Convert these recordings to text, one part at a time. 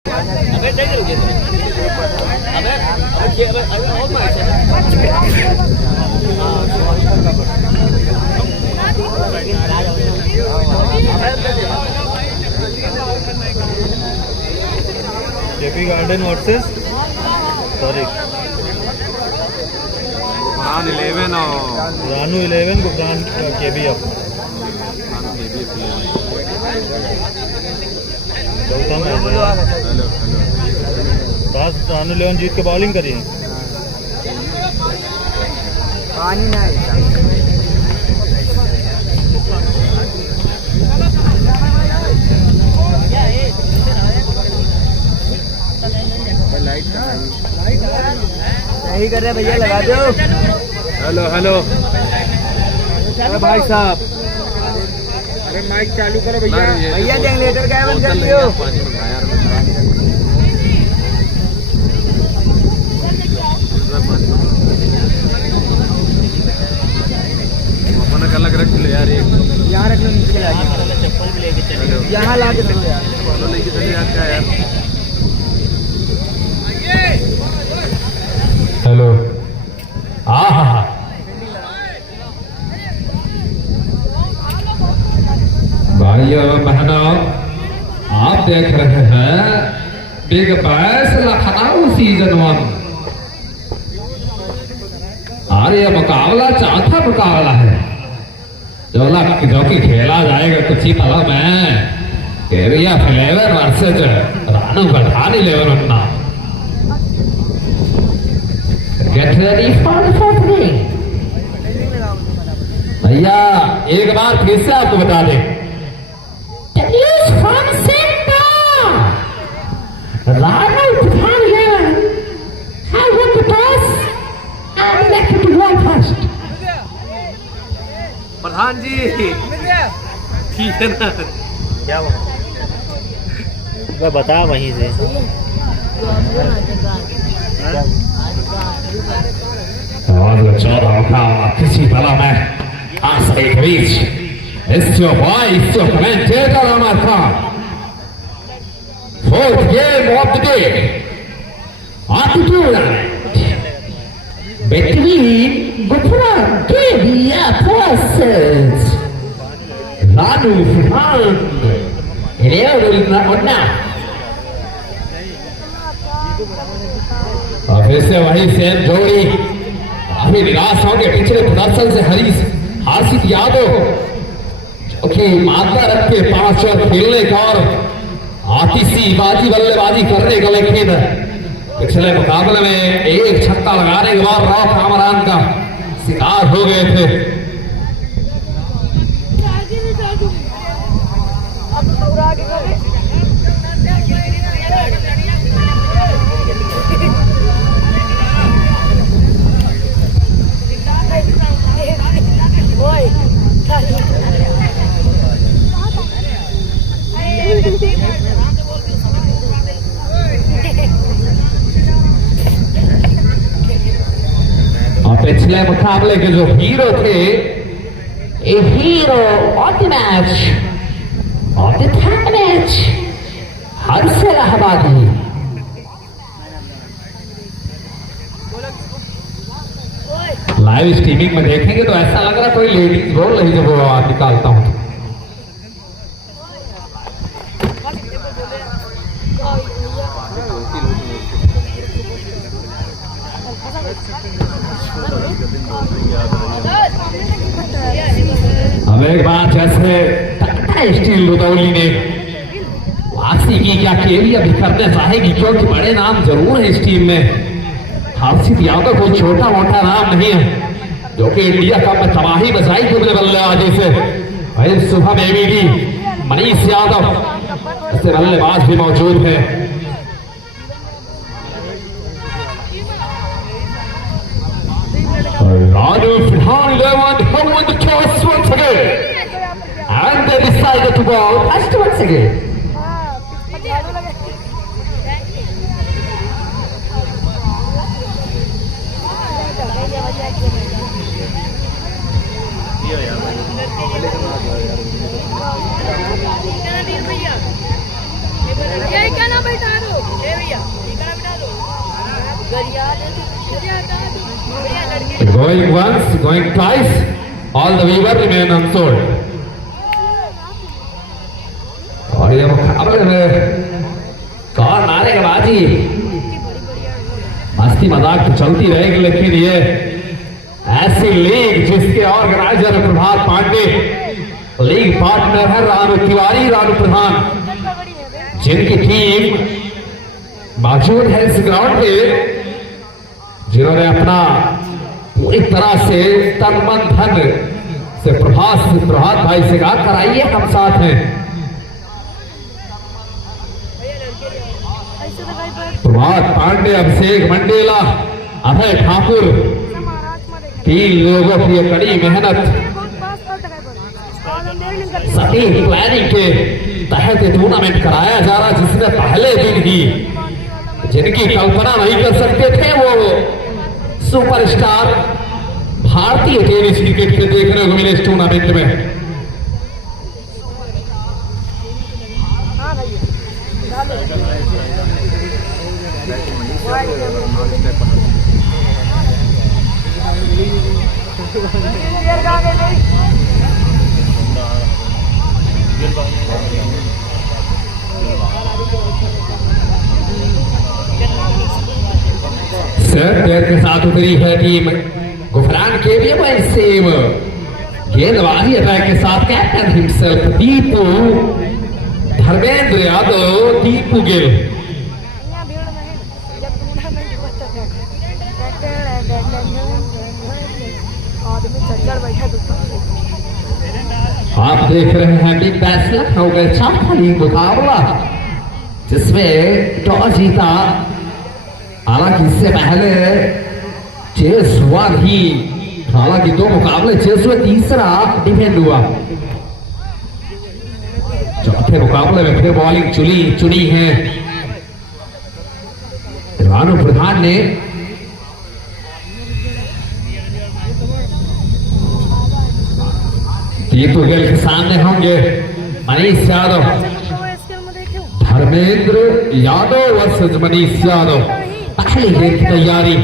JP garden versus sorry Ranu 11 Gufran KBF। चौथा match है। बस रानू 11 जीत के बॉलिंग करी है। पानी नहीं कर रहे भैया, लगा दो। हेलो हेलो भाई साहब, अरे माइक चालू करो भैया। भैया जनरेटर क्या बंद कर दियो। अपना अलग रख लो यार, यहाँ रख लो, नीचे चप्पल भी लेके चलो, यहाँ ला के चलो यार, लेके चले यार। क्या यार, हेलो हाँ भाइयों बहनों, आप देख रहे हैं बिग बैश लखनऊ सीजन 1। और ये मुकाबला चौथा मुकाबला है जो कि खेला जाएगा कुछ ही पलों में। KBF 11 versus Ranu Pathan 11। Get ready for the fourth game। भैया एक बार फिर से आपको बता दें, news from centre, Ranu Pathan 11 have won the toss and elected to ball first। प्रधान जी ठीक है ना, क्या वो बता वहीं से। किसी तरह में आज एक बीच It's your boy, it's your commentator Amar Khan। Fourth game of the day of the tournament between Gufran KBF versus Ranu Pठान 11। और फिर से वही सेम जोड़ी काफी निराश हो गए पिछले प्रदर्शन से हर्षित यादव, जो कि मात्रा रख के 5 ओवर खेलने का और आतिशी बाजी बल्लेबाजी करने का, लेकिन पिछले मुकाबले में एक छक्का लगाने के बाद रॉ कामरान का शिकार हो गए थे। पिछले मुकाबले के जो हीरो थे, a hero of the match, of the third match, Harsh Allahabadi. Live streaming में देखेंगे तो ऐसा लग रहा कोई लेडीज बोल रही जब वो आवाज निकालता हूं। अब एक बार जैसे स्टील रुदौली ने वापसी की, क्या केली अभी करने चाहेगी, क्योंकि बड़े नाम जरूर है इस टीम में। हर्षित यादव कोई छोटा मोटा नाम नहीं है, जो कि इंडिया कप में तबाही बचाई थी अपने बल्लेबाजी से। भाई सुबह में ABD मनीष यादव ऐसे बल्लेबाज भी मौजूद है। Ranu Pठान 11 have won the toss once again, and they decided to bowl first once again। क्या नाम बैठा रहे हो? Going once, going twice, all the weaver remain unsold. और ये मुकाबले में कौन मारेगा बाजी? मस्ती मजाक तो चलती रहेगी, लेकिन ये ऐसी लीग जिसके ऑर्गेनाइजर प्रभात पांडे, लीग पार्टनर है रानू तिवारी, रानू प्रधान, जिनकी टीम मौजूद है इस ग्राउंड पे, जिन्होंने अपना पूरी तरह से तन मन धन से प्रभात भाई से कहा कराइए, हम साथ हैं। प्रभात पांडे, अभिषेक मंडेला, अभय ठाकुर, 3 लोगों की ये कड़ी मेहनत, सटीक प्लानिंग के तहत टूर्नामेंट कराया जा रहा, जिसमें पहले दिन ही जिनकी कल्पना नहीं कर सकते थे वो सुपरस्टार भारतीय टेनिस क्रिकेट के देखने को मिले इस टूर्नामेंट में। सर पैर के साथ उतरी है टीम गुफरान के भी वही सेम गेंदबाजी अटैक के साथ कैप्टन हिमसेल्फ दीपू धर्मेंद्र यादव, दीपू गिल। आप देख रहे हैं बिग बैश लखनऊ का चौथा लीग मुकाबला, जिसमें टॉस जीता, हालांकि इससे पहले चेस हुआ ही, हालांकि 2 मुकाबले चेस हुए, तीसरा डिफेंड हुआ। चौथे मुकाबले में फिर बॉलिंग चुनी है रानू प्रधान ने। दीपू गिल के सामने होंगे मनीष यादव, धर्मेंद्र यादव वर्सेस मनीष यादव। पहली गेंद की तैयारी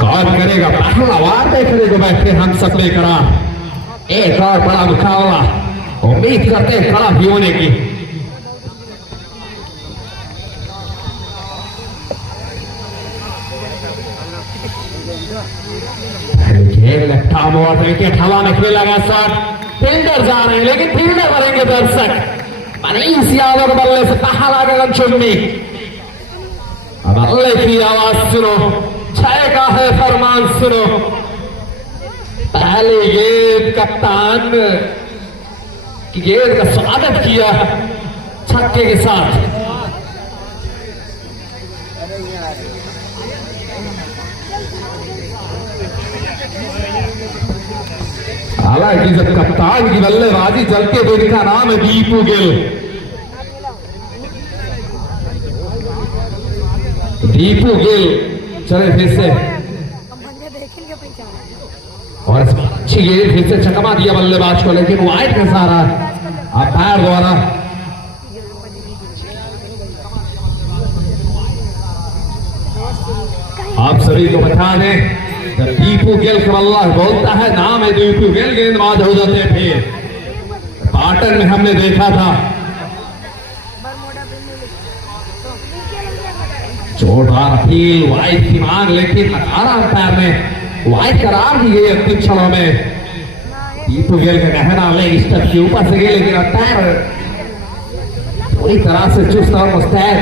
कौन करेगा? पहला वार देखने को बैठे हम सब लेकर एक और बड़ा मुकाबला उम्मीद करते हैं खड़ा भी होने की। विकेट हवा में खेला गया शॉट, फील्डर जा रहे हैं लेकिन फील्डर बनेंगे दर्शक। मनीष यादव बल्ले से पहला गगन चुन्नी, बल्ले की आवाज सुनो, 6 का है फरमान सुनो। पहली गेंद कप्तान की गेंद का स्वागत किया छक्के के साथ। हालांकि जब कप्तान की बल्लेबाजी चलते तो इनका नाम है दीपू गिल। दीपू गिल चले फिर से और अच्छी गेंद फिर से चकमा दिया बल्लेबाज को, लेकिन वाइड का सारा अंपायर द्वारा। आप सभी को बता दें, जब दीपू गिल का बल्ला बोलता है नाम है दीपू गिल, गेंदबाज हो जाते थे। पाटन में हमने देखा था, जोरदार अपील वाइड की मांग, लेकिन नकारा अंपायर ने वाइड करार दी गई अंतिम क्षणों में। दीपू गिल का कहना लेग स्टंप के ऊपर से गई, लेकिन अंपायर पूरी तरह से चुस्त और मुस्तैद।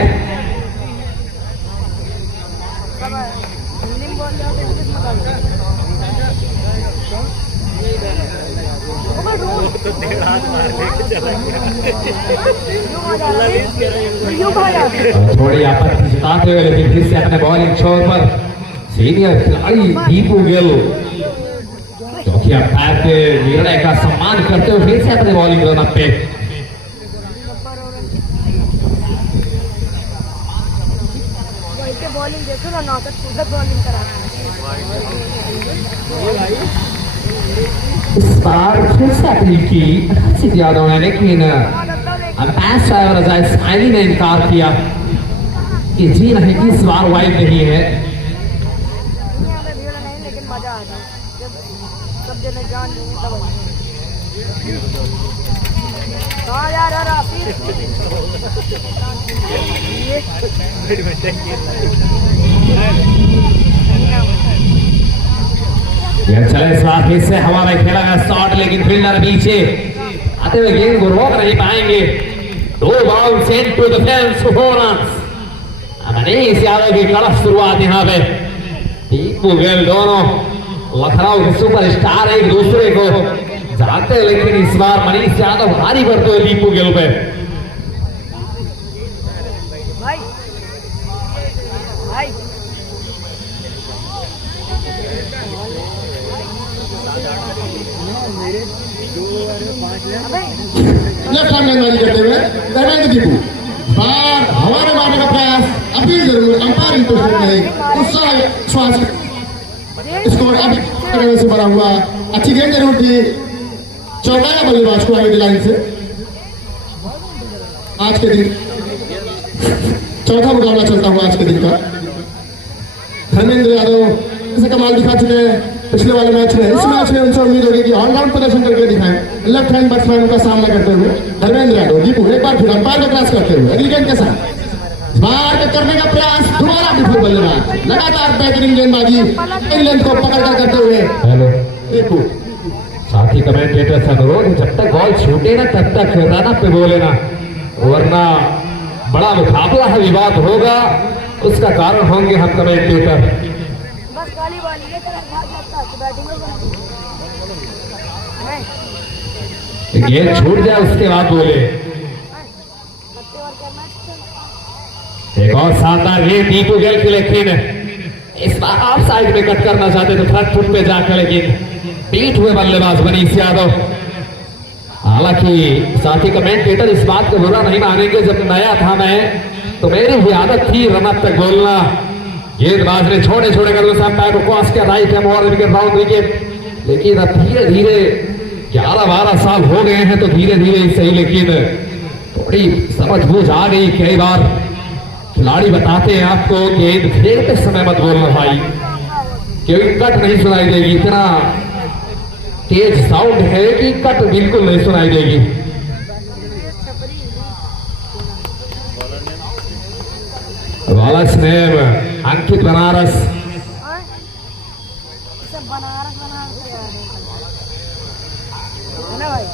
थोड़ी आपत्ति जताते हुए, लेकिन फिर से अपने बॉलिंग छोर पर सीनियर खिलाड़ी दीपू गिल, क्योंकि अंपायर के निर्णय का सम्मान करते हुए फिर से अपने बॉलिंग रन पे। बॉलिंग देखो ना, नौकत बॉलिंग करा रहा है। इस बार फिर से अपील की हर्षित यादव ने, लेकिन अंपायर साहब रजाई साइनी ने इनकार किया। कि जी नहीं इस बार वाइड नहीं है। दुनिया में भीड़ नहीं, लेकिन मजा आता है जब सब जने जान लेंगे तब कहाँ जा रहा राफी? यह चले इस बार फिर से हमारा खेला गया शॉट, लेकिन फील्डर पीछे आते हुए गेंद को रोक नहीं पाएंगे। 2 ball sent to the fence for runs. Manish Yadav की कड़क शुरुआत यहाँ पे। टीपू गिल दोनों लखनऊ के सुपरस्टार एक दूसरे को जानते हैं, लेकिन इस बार मनीष यादव भारी पड़ते हुए टीपू गिल पे। भाई भाई लेफ्ट हैंड गेंदबाजी करते हुए धर्मेंद्र दीपू बार हवा में मारने का प्रयास अभी जरूर अंपायरिंग तो नहीं उत्साह श्वास स्कोर अभी तरह से भरा हुआ। अच्छी गेंद जरूर थी, चौकाया बल्लेबाज को आगे लाइन से। आज के दिन चौथा मुकाबला चलता हुआ आज के दिन का। धर्मेंद्र यादव इसे कमाल दिखा चुके हैं पिछले वाले मैच में। इस मैच में उनसे उम्मीद होगी कि ऑलराउंड प्रदर्शन करके दिखाएं। लेफ्ट हैंड बैट्समैन का सामना करते हुए धर्मेंद्र यादव दीपू एक बार फिर अंपायर को क्रॉस करते हुए अगली गेंद के साथ बार करने का प्रयास, दोबारा विफल बल्लेबाज। लगातार बेहतरीन गेंदबाजी इन लेंथ को पकड़कर करते हुए हेलो दीपू। साथी कमेंटेटर से अनुरोध, जब तक बॉल छूटे ना तब तक रन अप पे बोले ना, वरना बड़ा मुकाबला है, विवाद होगा, उसका कारण होंगे हम कमेंटेटर। बस गाली वाली है तेरा भाग जाता है तो बैटिंग में नहीं गेंद छूट जाए उसके बाद बोले। हफ्ते और क्या मैच चल। एक और शानदार गेंद दीपू गिल की, लेकिन इस बार आप साइड में कट करना चाहते थे फ्रंट फुट पे जाकर, लेकिन बीट हुए बल्लेबाज मनीष यादव। हालांकि साथी कमेंटेटर इस बात को बुरा नहीं मानेंगे, जब नया था मैं तो मेरी भी आदत थी रन अप तक बोलना। गेंदबाज ने छोटे छोटे कदमों से अंपायर को क्रॉस किया, राइट हैंड और विकेट राउंड विकेट। लेकिन अब धीरे धीरे 11-12 साल हो गए हैं तो धीरे धीरे ही सही, लेकिन थोड़ी समझ बूझ आ गई। कई बार खिलाड़ी बताते हैं आपको गेंद फेंकते समय मत बोलना भाई, क्योंकि कट नहीं सुनाई देगी। इतना तेज साउंड है कि कट बिल्कुल नहीं सुनाई देगी। वालस नेम अंकित बनारस। बनारस है ना भाई।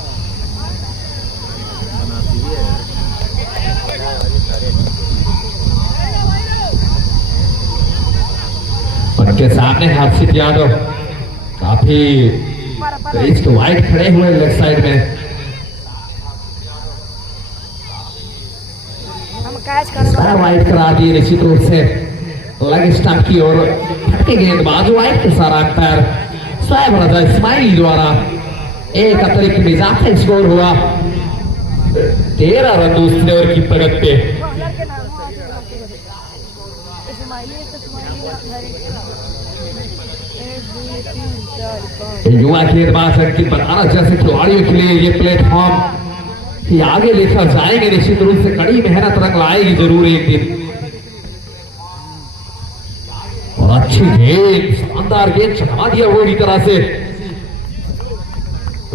उनके सामने हर्षित यादव काफी ईस्ट वाइड खड़े हुए लेफ्ट साइड में। हम कैच कर वाइड करा दिए निश्चित रूप से लेग स्टंप की ओर फटके गेंदबाज वाइड के सारा अंपायर स्वयं रजा इस्माइल द्वारा एक अतिरिक्त इजाफा स्कोर हुआ। 13 रन दूसरे ओवर की प्रगति पे। युवा गेंदबाज अंकित बनारस जैसे खिलाड़ियों के लिए ये प्लेटफॉर्म कि आगे लेकर जाएंगे, निश्चित रूप से कड़ी मेहनत रंग लाएगी जरूर एक दिन। और अच्छी गेंद, शानदार गेंद चढ़ा दिया पूरी तरह से।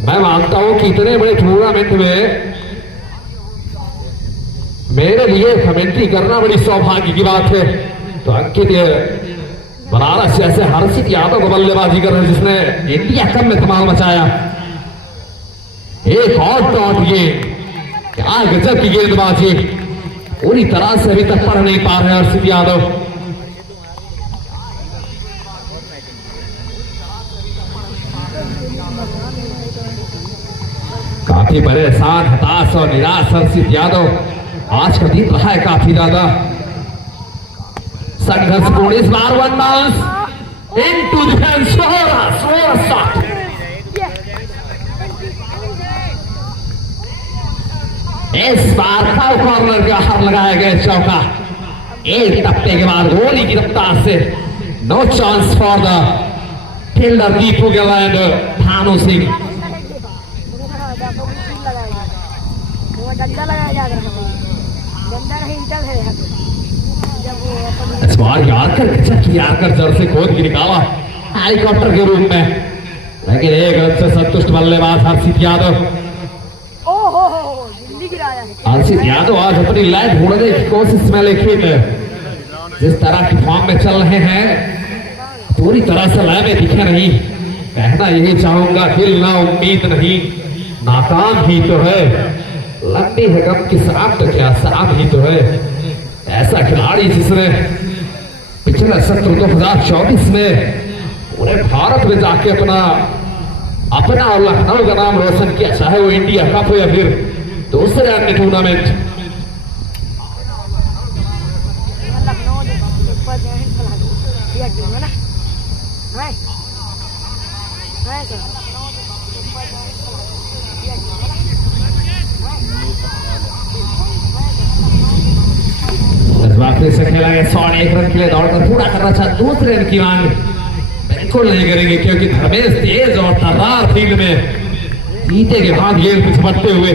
मैं मानता हूं कि इतने बड़े टूर्नामेंट में मेरे लिए कमेंट्री करना बड़ी सौभाग्य की बात है। तो अंकित बनारस जैसे हर्षित यादव को बल्लेबाजी कर रहे, जिसने इंडिया कप में धमाल मचाया। एक और डॉट गेंद, क्या गजब की गेंदबाजी, पूरी तरह से अभी तक पढ़ नहीं पा रहे हर्षित यादव। काफी परेशान, हताश और निराश हर्षित यादव। आज का दिन रहा है काफी ज्यादा संघर्षपूर्ण। इस बार वन बाउंस इनटू डिफेंस, सोरा शॉट। इस बार कॉर्नर का हाथ लगाया गया चौका। एक टप्पे के बाद गोली की रफ्तार से no chance for the fielder Deepu Gill and Bhanu Singh. डंडा लगाया जा रहा है, डंडा नहीं इंटर है। जब वो अपन इस बार यारकर गजब की यारकर जड़ से खोद के निकाला हेलीकॉप्टर के रूप में, लेकिन एक रन से संतुष्ट बल्लेबाज हर्षित यादव। ओहो दिल्ली गिराया है। हर्षित यादव आज अपनी लाइफ ढूंढने की कोशिश में, लेकिन जिस तरह की फॉर्म में चल रहे हैं पूरी तरह से लय में दिखे नहीं। कहना यही चाहूंगा दिल ना उम्मीद नहीं, नाकाम ही तो है। लंबी है गम की शाम तो क्या शाम ही तो है। ऐसा खिलाड़ी जिसने पिछले सत्र 2024 में पूरे भारत में जाके अपना और लखनऊ का नाम रोशन किया, चाहे वो इंडिया कप हो या फिर दूसरे अन्य टूर्नामेंट। लखनऊ ऊपर दिया क्यों है ना है सर वापस से खेला गया शॉट, 1 रन के लिए दौड़कर पूरा करना चाहता, दूसरे रन की मांग बिल्कुल नहीं करेंगे क्योंकि धर्मेश तेज और तर्रार फील्ड में जीते के भाग गेंद पे झपटते हुए।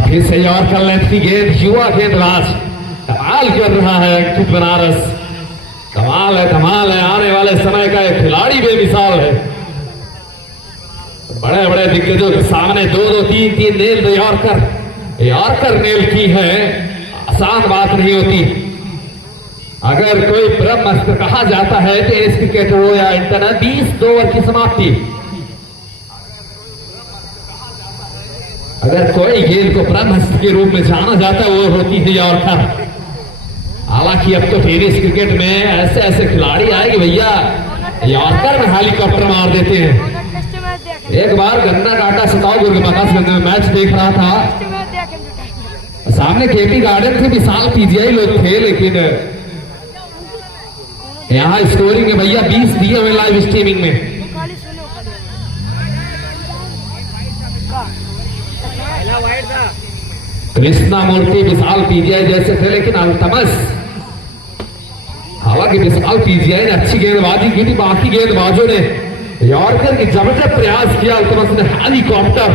फिर से यॉर्कर लेंथ की गेंद, युवा गेंदबाज कमाल कर रहा है अंकित बनारस। कमाल है, आने वाले समय का एक खिलाड़ी बेमिसाल है। बड़े बड़े दिग्गजों के सामने 2-2, 3-3 नेल यॉर्कर नेल की है, आसान बात नहीं होती। अगर कोई ब्रह्मास्त्र कहा जाता है टेनिस क्रिकेट हो या इंटरनेट, 20 ओवर की समाप्ति। अगर कोई गेंद को ब्रह्मास्त्र के रूप में जाना जाता है वो होती है यॉर्कर। हालांकि अब तो टेनिस क्रिकेट में ऐसे खिलाड़ी आएंगे भैया, यॉर्कर में हेलीकॉप्टर मार देते हैं। एक बार गन्ना काटा सताओ में मैच देख रहा था, सामने केपी गार्डन थे, विशाल पीजीआई लोग थे, लेकिन यहाँ स्कोरिंग में भैया 20 दिए हुए लाइव स्ट्रीमिंग में। कृष्णा मूर्ति विशाल पीजीआई जैसे थे, लेकिन अल्तमस, हालांकि विशाल पीजीआई ने अच्छी गेंदबाजी की थी, बाकी गेंदबाजों ने यॉर्कर की जबरदस्त प्रयास किया। अल्तमस ने हेलीकॉप्टर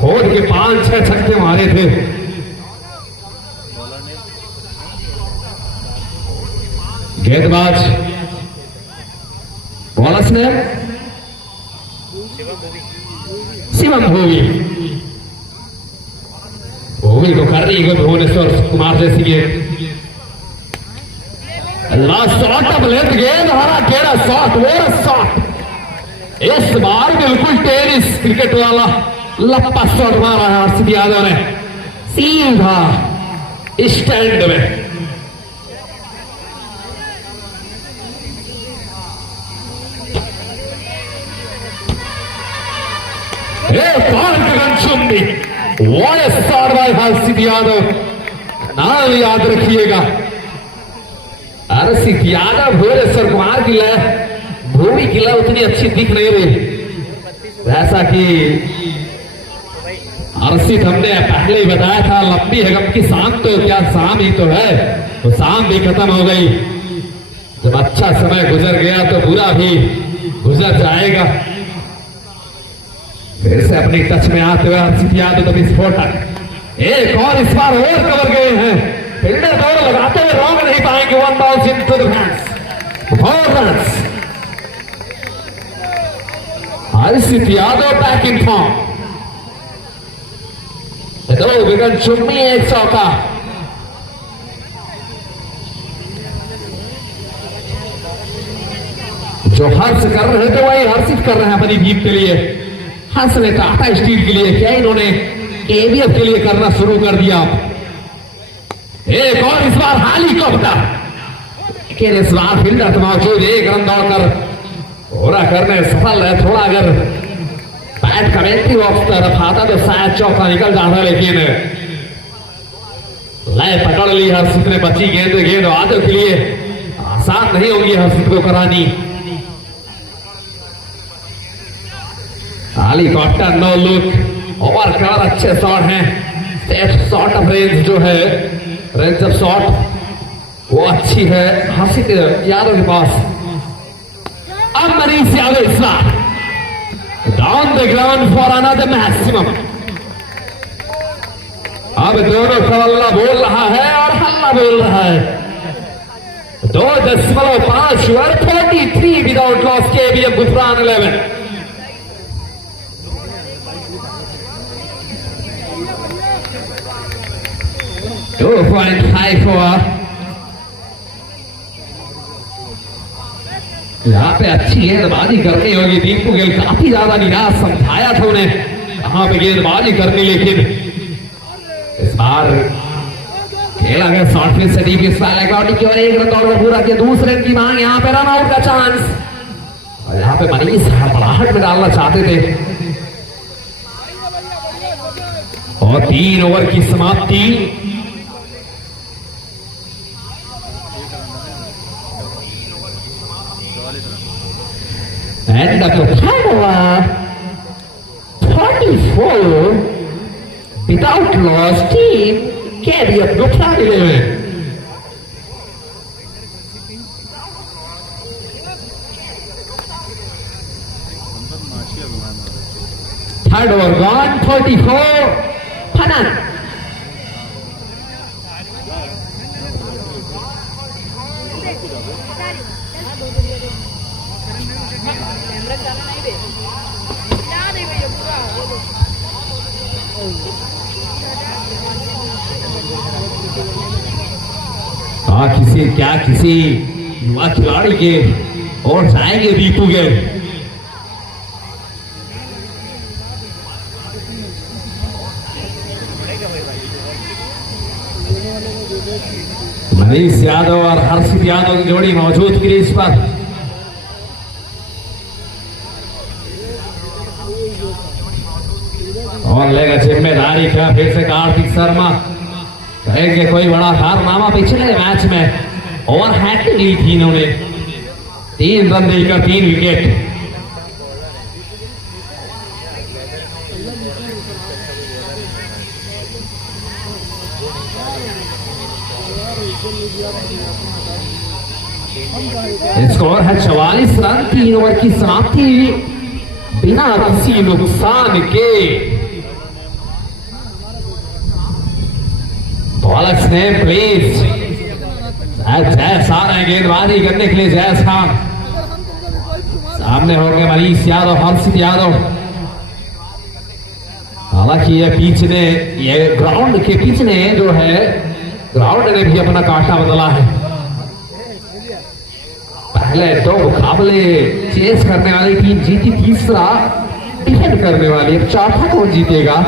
खोद के 5-6 छक्के मारे थे। गेंदबाज बॉलर्स ने शिवम भूमि को कर रही है भुवनेश्वर कुमार जैसी गेंद। लास्ट शॉट अब लेंथ गेंद, हरा घेरा शॉट, वो शॉट इस बार बिल्कुल टेनिस क्रिकेट वाला लप्पा शॉट मारा है हर्षित यादव ने, सीधा स्टैंड में। हर्षित यादव, नाम याद रखिएगा, हर्षित यादव भुवनेश्वर कुमार की लय, भूमि की लय उतनी अच्छी दिख नहीं रही। जैसा कि हर्षित हमने पहले ही बताया था, लंबी है गम की शाम तो क्या शाम ही तो है, तो शाम भी खत्म हो गई। जब अच्छा समय गुजर गया तो बुरा भी गुजर जाएगा। फिर से अपनी टच में आते हुए हर्षित यादव तो विस्फोटक, एक और इस बार और कवर गए हैं, फील्डर दौड़ लगाते हुए रोक नहीं पाएंगे। 1 ball into the hands, 4 runs. Harshit Yadav back in form, 2 wicket चुम्मी, 1 चौका। जो हर्ष कर रहे थे वही हर्षित कर रहे हैं अपनी जीत के लिए। हर्ष ने टाटा स्टील के लिए क्या, इन्होंने केवीएफ के लिए करना शुरू कर दिया। एक और इस बार हेलीकॉप्टर, लेकिन इस बार फील्डर मौजूद, 1 रन दौड़कर पूरा करने सफल है। थोड़ा अगर बैट कमेंट्री बॉक्स तरफ आता तो शायद चौका निकल जाता, लेकिन लय पकड़ ली हर्षित ने। बची गेंदबाजों के लिए आसान नहीं होगी हर्षित को करानी। हेलीकॉप्टर नो लुक, और कलर अच्छे शॉट हैं, सेट शॉट ऑफ रेंज जो है, रेंज ऑफ शॉट वो अच्छी है हर्षित यादव के पास। अब मनीष यादव इस बार down the ground for another maximum. अब दोनों का हल्ला बोल रहा है और हल्ला बोल रहा है। 2.5 over 43 without loss KBF Gufran 11। 2.54। यहाँ पे अच्छी गेंदबाजी करनी होगी। दीपू गिल काफी ज्यादा निराश समझाया था उन्हें यहाँ पे गेंदबाजी करनी, लेकिन इस बार खेला गया शॉट फिर से डीप इस बार की ओर 1 रन दौड़ पूरा किया। दूसरे रन की मांग, यहाँ पे रन आउट का चांस और यहाँ पे मनीष हड़बड़ाहट में डालना चाहते थे और 3 ओवर की समाप्ति। End of the third over 44 without loss team KBF Gufran 11। Third over gone 44 फनन। किसी युवा खिलाड़ी के और जाएंगे दीपू गिल। मनीष यादव और हर्षित यादव की जोड़ी मौजूद क्रीज पर। और लेगा जिम्मेदारी का फिर से कार्तिक शर्मा, कहेंगे कोई बड़ा कारनामा पिछले मैच में ओवर हैट्रिक ली थी इन्होंने, 3 रन देकर 3 विकेट। स्कोर है 44 रन, 3 ओवर की समाप्ति बिना किसी नुकसान के। बॉलर्स ने प्लीज जैस आ रहे गेंदबाजी करने के लिए। जैस खान सामने हो गए मनीष यादव, हर्षित यादव। हालांकि ये पिच ने, ये ग्राउंड के पिच ने जो है, ग्राउंड ने भी अपना कांटा बदला है। पहले 2 मुकाबले चेस करने वाली टीम जीती, तीसरा डिफेंड करने वाली, अब चौथा कौन जीतेगा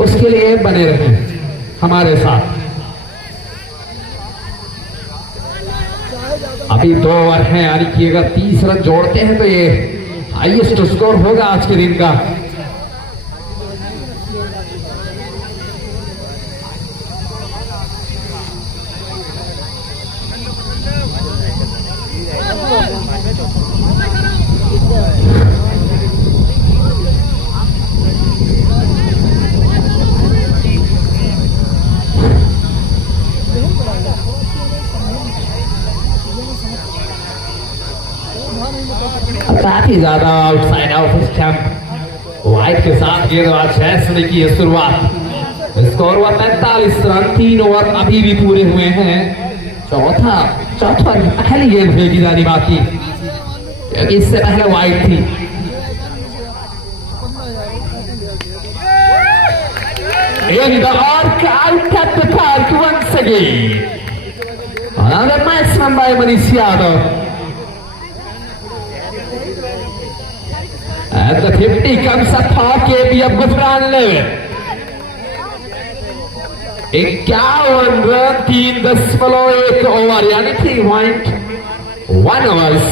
उसके लिए बने रहे हमारे साथ। अभी 2 ओवर हैं, यानी कि अगर 30 रन जोड़ते हैं तो ये हाईएस्ट स्कोर होगा आज के दिन का। काफी ज्यादा आउटसाइड ऑफ स्टंप वाइड के साथ गेंदबाज जैस ने की शुरुआत। स्कोर हुआ 45 रन, 3 ओवर अभी भी पूरे हुए हैं। चौथा पहली गेंद फेंकी जानी बाकी, क्योंकि इससे पहले वाइड थी। once again. Another maximum by Manish Yadav. And the 50 comes up for KBF Gufran 11. 51 run 3.1 over, यानी 3.1 ओवर्स।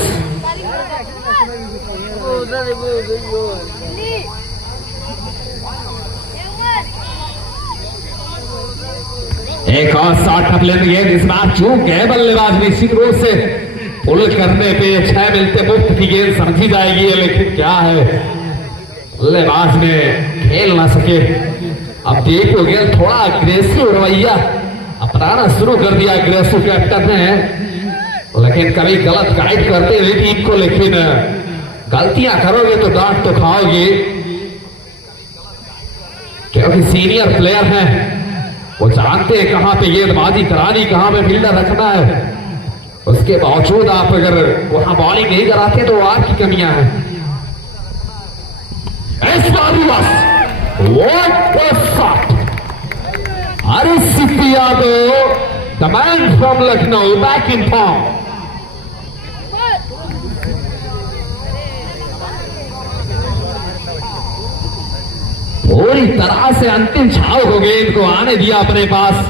एक और शॉट टप लेंगे, इस बार चूक गए बल्लेबाज निश्चित रूप से पुल करने पे 6 मिलते मुफ्त की गेंद समझी जाएगी, लेकिन क्या है बल्लेबाज ने खेल ना सके। अब देखो गेल थोड़ा अग्रेसिव रवैया अपनाना शुरू कर दिया अग्रेसिव कैप्टन ने, लेकिन कभी गलत गाइड करते हुए टीम को, लेकिन गलतियां करोगे तो डांट तो खाओगे, क्योंकि सीनियर प्लेयर हैं, वो जानते हैं कहां पे गेंदबाजी करानी, कहां पे फील्डर रखना है। उसके बावजूद आप अगर वहां बॉलिंग नहीं कराते तो आपकी कमियां हैं। इस बार what a shot! Arif Yadav, the man from Lucknow, back in form. पूरी तरह से अंतिम छाव हो गेंद को आने दिया अपने पास,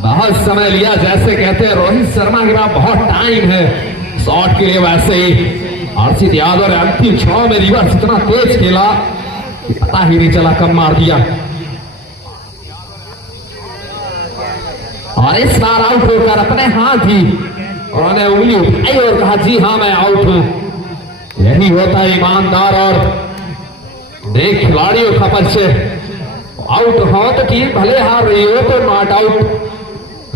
बहुत समय लिया, जैसे कहते हैं रोहित शर्मा के पास बहुत टाइम है शॉट के लिए, वैसे ही हर्षित यादव ने अंतिम छाव में रिवर्स इतना तेज खेला कि पता ही नहीं चला कब मार दिया। और इस बार आउट होकर अपने हाथ ही उन्होंने उंगली उठाई और कहा जी हाँ मैं आउट हूं। यही होता है ईमानदार और देख खिलाड़ियों का परिचय। आउट हो तो टीम भले हार रही हो तो नॉट आउट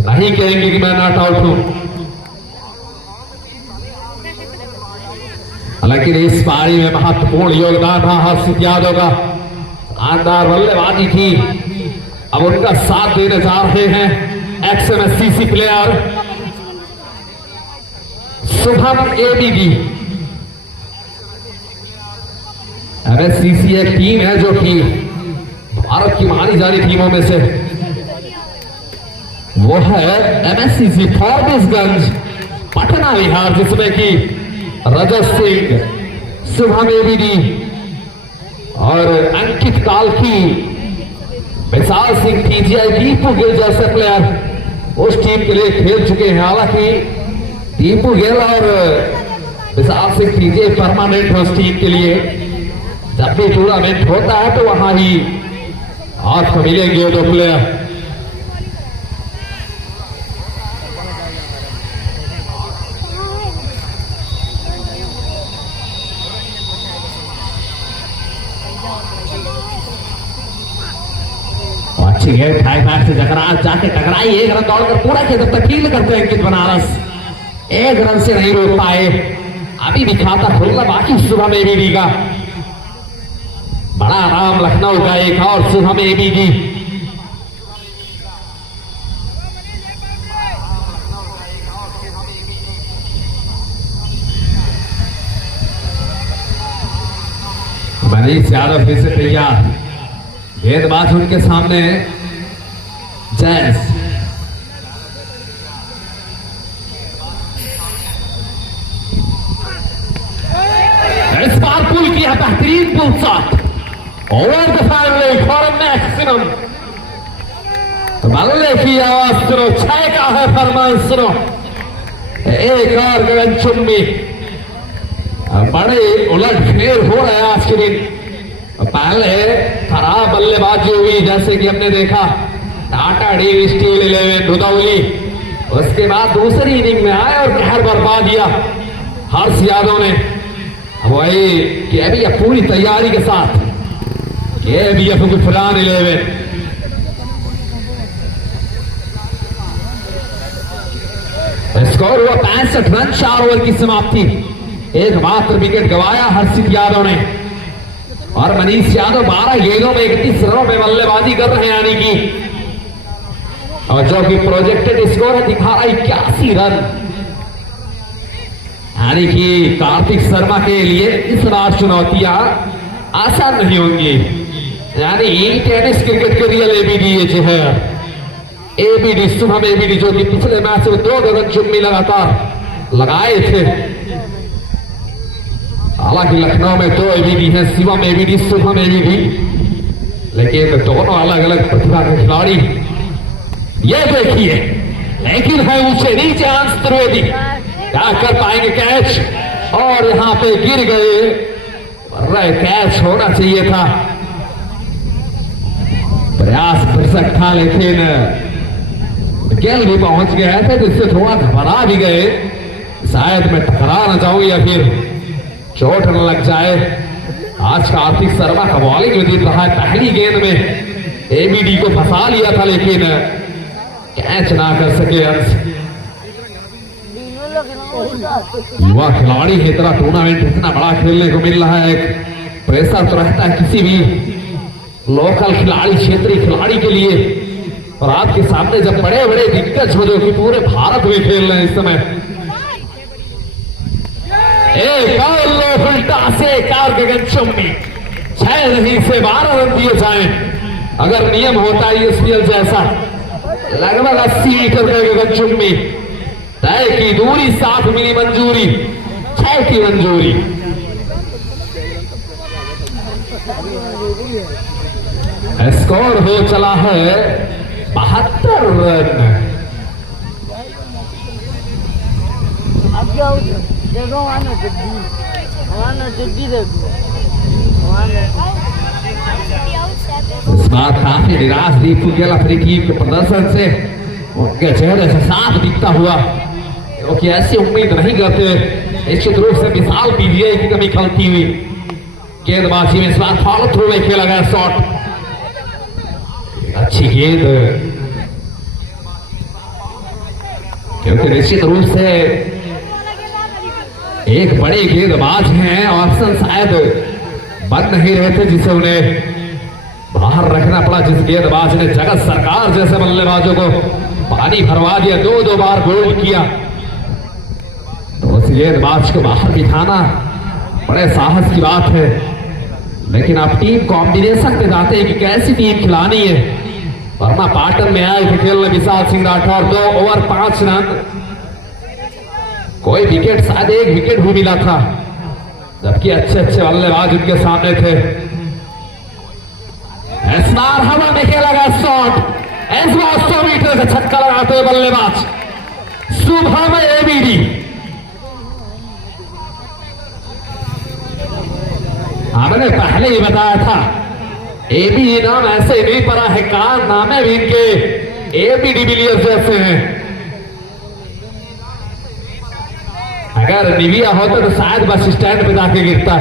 नहीं कहेंगे कि मैं नॉट आउट हूं। हालांकि इस पारी में महत्वपूर्ण योगदान था हर्षित यादव का, शानदार बल्लेबाजी थी। अब उनका साथ देने जा रहे हैं XMSCC player Shubham ABD। MSCC एक टीम है जो कि भारत की मानी जानी टीमों में से वो है MSCC फॉरबिसगंज पटना बिहार, जिसमें कि रजत सिंह, शुभम ABD और अंकित कालकी, विशाल सिंह TGI, दीपू गिल जैसे प्लेयर उस टीम के लिए खेल चुके हैं। हालांकि दीपू गिल और विशाल सिंह TGI परमानेंट है उस टीम के लिए। जब भी टूर्नामेंट होता है तो वहां ही आपको मिलेंगे दो प्लेयर। अच्छी है टाइम बैक से जाके टकराई, एक रन दौड़कर पूरा खेल तक फील्ड करते हैं अंकित बनारस, एक रन से नहीं रोक पाए। अभी भी खाता खुलना बाकी शुभम ABD का। बड़ा आराम लखनऊ का एक और शुभम ABD। मनीष यादव फिर से तैयार, गेंदबाज उनके सामने जैस। इस बार पुल किया बेहतरीन pull shot over the final for maximum. बल्ले की आवाज सुनो, छह का है फरमान सुनो, एक और गगन चुम्बी। बड़े उलट फेर हो रहे आज के दिन। पहले खराब बल्लेबाजी हुई जैसे कि हमने देखा टाटा डी स्टील 11 दुदौली, उसके बाद दूसरी इनिंग में आए और कहर बरपा दिया हर्ष यादव ने। वही KBF पूरी तैयारी के साथ, KBF गुफरान 11। स्कोर हुआ 65 रन, 4 ओवर की समाप्ति। एक मात्र विकेट गंवाया हर्षित यादव ने और मनीष यादव 12 गेंदों में 31 रनों में बल्लेबाजी कर रहे हैं, यानी कि और जो कि प्रोजेक्टेड स्कोर है दिखा रहा है 81 रन, यानी कि कार्तिक शर्मा के लिए इस बार चुनौतियां आसान नहीं होंगी। यानी टेनिस क्रिकेट के रियल ABD ये जो है ABD शुभम ABD, जो कि पिछले मैच में 2 गगन चुम्बी लगातार लगाए थे। हालांकि लखनऊ में 2 ABD हैं, शिवम ABD, शुभम ABD, लेकिन दोनों अलग अलग प्रतिभा के खिलाड़ी। ये देखिए, लेकिन है ऊंचे नीचे अंश त्रिवेदी, क्या कर पाएंगे कैच, और यहां पे गिर गए। कैच होना चाहिए था, प्रयास भरसक था, लेकिन गेल भी पहुंच गए थे जिससे थोड़ा घबरा भी गए, शायद मैं टकरा न जाऊं या फिर चोट न लग जाए। आज कार्तिक शर्मा का बॉलिंग में दिख रहा है। पहली गेंद में एबीडी को फंसा लिया था लेकिन कैच ना कर सके अंश। युवा खिलाड़ी है, इतना टूर्नामेंट इतना बड़ा खेलने को मिल रहा है, एक प्रेशर तो रहता है किसी भी लोकल खिलाड़ी, क्षेत्रीय खिलाड़ी के लिए। और आपके सामने जब बड़े बड़े दिग्गज हो जो कि पूरे भारत में खेल रहे हैं इस समय, एक उल्टा से कार गगनचुंबी 6 नहीं से 12 रन दिए जाए। अगर नियम होता है ईएसपीएल जैसा, लगभग 80 मीटर का गगनचुंबी, तय की दूरी 7 मिली मंजूरी, 6 की मंजूरी। स्कोर हो चला है 72 रन। अब क्या देखो वहाँ जड्डी देखो इस बार काफी निराश दीपू गेल अपनी टीम के प्रदर्शन से, उनके चेहरे से साफ दिखता हुआ, क्योंकि ऐसी उम्मीद नहीं करते निश्चित रूप से विशाल पीवीआई की कमी खलती हुई। गेंदबाजी में इस बार फॉलो थ्रू में खेला गया शॉट, अच्छी गेंद, क्योंकि निश्चित रूप से एक बड़े गेंदबाज हैं, ऑप्शन शायद बन नहीं रहे थे जिसे उन्हें बाहर रखना पड़ा। जिस गेंदबाज ने जगत सरकार जैसे बल्लेबाजों को पानी भरवा दिया, 2 बार गोल किया, तो उस गेंदबाज को बाहर बिठाना बड़े साहस की बात है। लेकिन आप टीम कॉम्बिनेशन पे जाते हैं कि कैसी टीम खिलानी है। वर्मा पाटन में आए थे खेलने विशाल सिंह राठौर, 2 ओवर 5 रन, कोई विकेट, शायद 1 विकेट भी मिला था, जबकि अच्छे अच्छे बल्लेबाज उनके सामने थे। इस बार हवा में खेला गया शॉट, इस बार 100 मीटर से छक्का लगाते हुए बल्लेबाज शुभम एबीडी। हमने पहले ही बताया था एबीडी नाम ऐसे नहीं पड़ा है, कार नामे भी इनके एबी डिविलियर्स जैसे हैं। अगर निविया होता तो शायद बस स्टैंड पे जाके गिरता।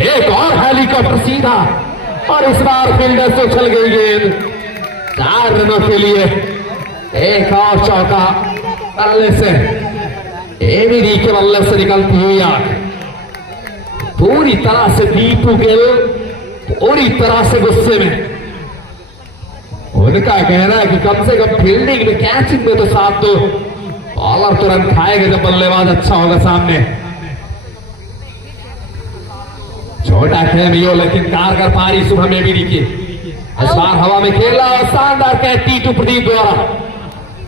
एक और हेलीकॉप्टर सीधा, और इस बार फील्डर से उछल गई गेंद 4 रनों के लिए। एक और चौका बल्ले से, एबीडी के बल्ले से निकलती हुई आंख, पूरी तरह से दीपू गिल पूरी तरह से गुस्से में। उनका कहना है कि कम से कम फील्डिंग में, कैचिंग में तो साथ दो, बॉलर तुरंत खाएगा जब बल्लेबाज अच्छा होगा सामने। छोटा खेल हो लेकिन कारगर पारी शुभम एबीडी की। इस बार हवा में खेला और शानदार कैच टीटू प्रदीप द्वारा।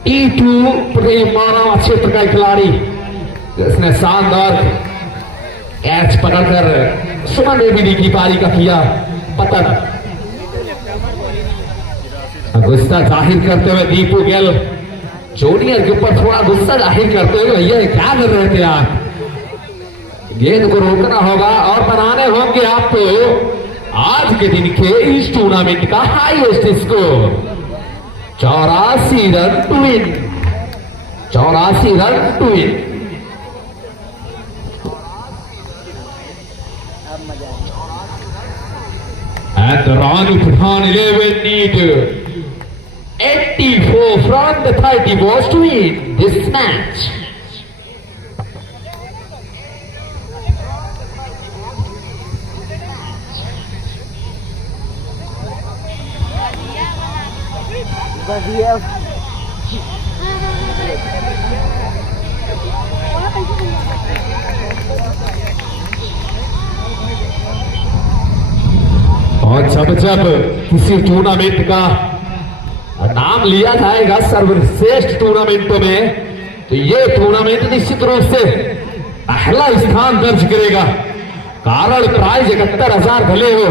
टीटू प्रदीप मानव क्षेत्र का खिलाड़ी जिसने शानदार कैच पकड़कर शुभम एबीडी की पारी का किया पतन। गुस्सा जाहिर करते हुए दीपू गिल जूनियर के ऊपर थोड़ा गुस्सा जाहिर करते हुए, भैया क्या कर रहे थे आप, गेंद को रोकना होगा और बनाने होंगे आपको आज के दिन के इस टूर्नामेंट का highest score 84 run to win, 84 run to win. And the Rani Pathan 11 need 84 from the 30 balls to win this match. और जब जब किसी टूर्नामेंट का नाम लिया जाएगा सर्वश्रेष्ठ टूर्नामेंटों में, तो ये टूर्नामेंट निश्चित रूप से पहला स्थान दर्ज करेगा। कारण प्राइज 71,000 भले हो,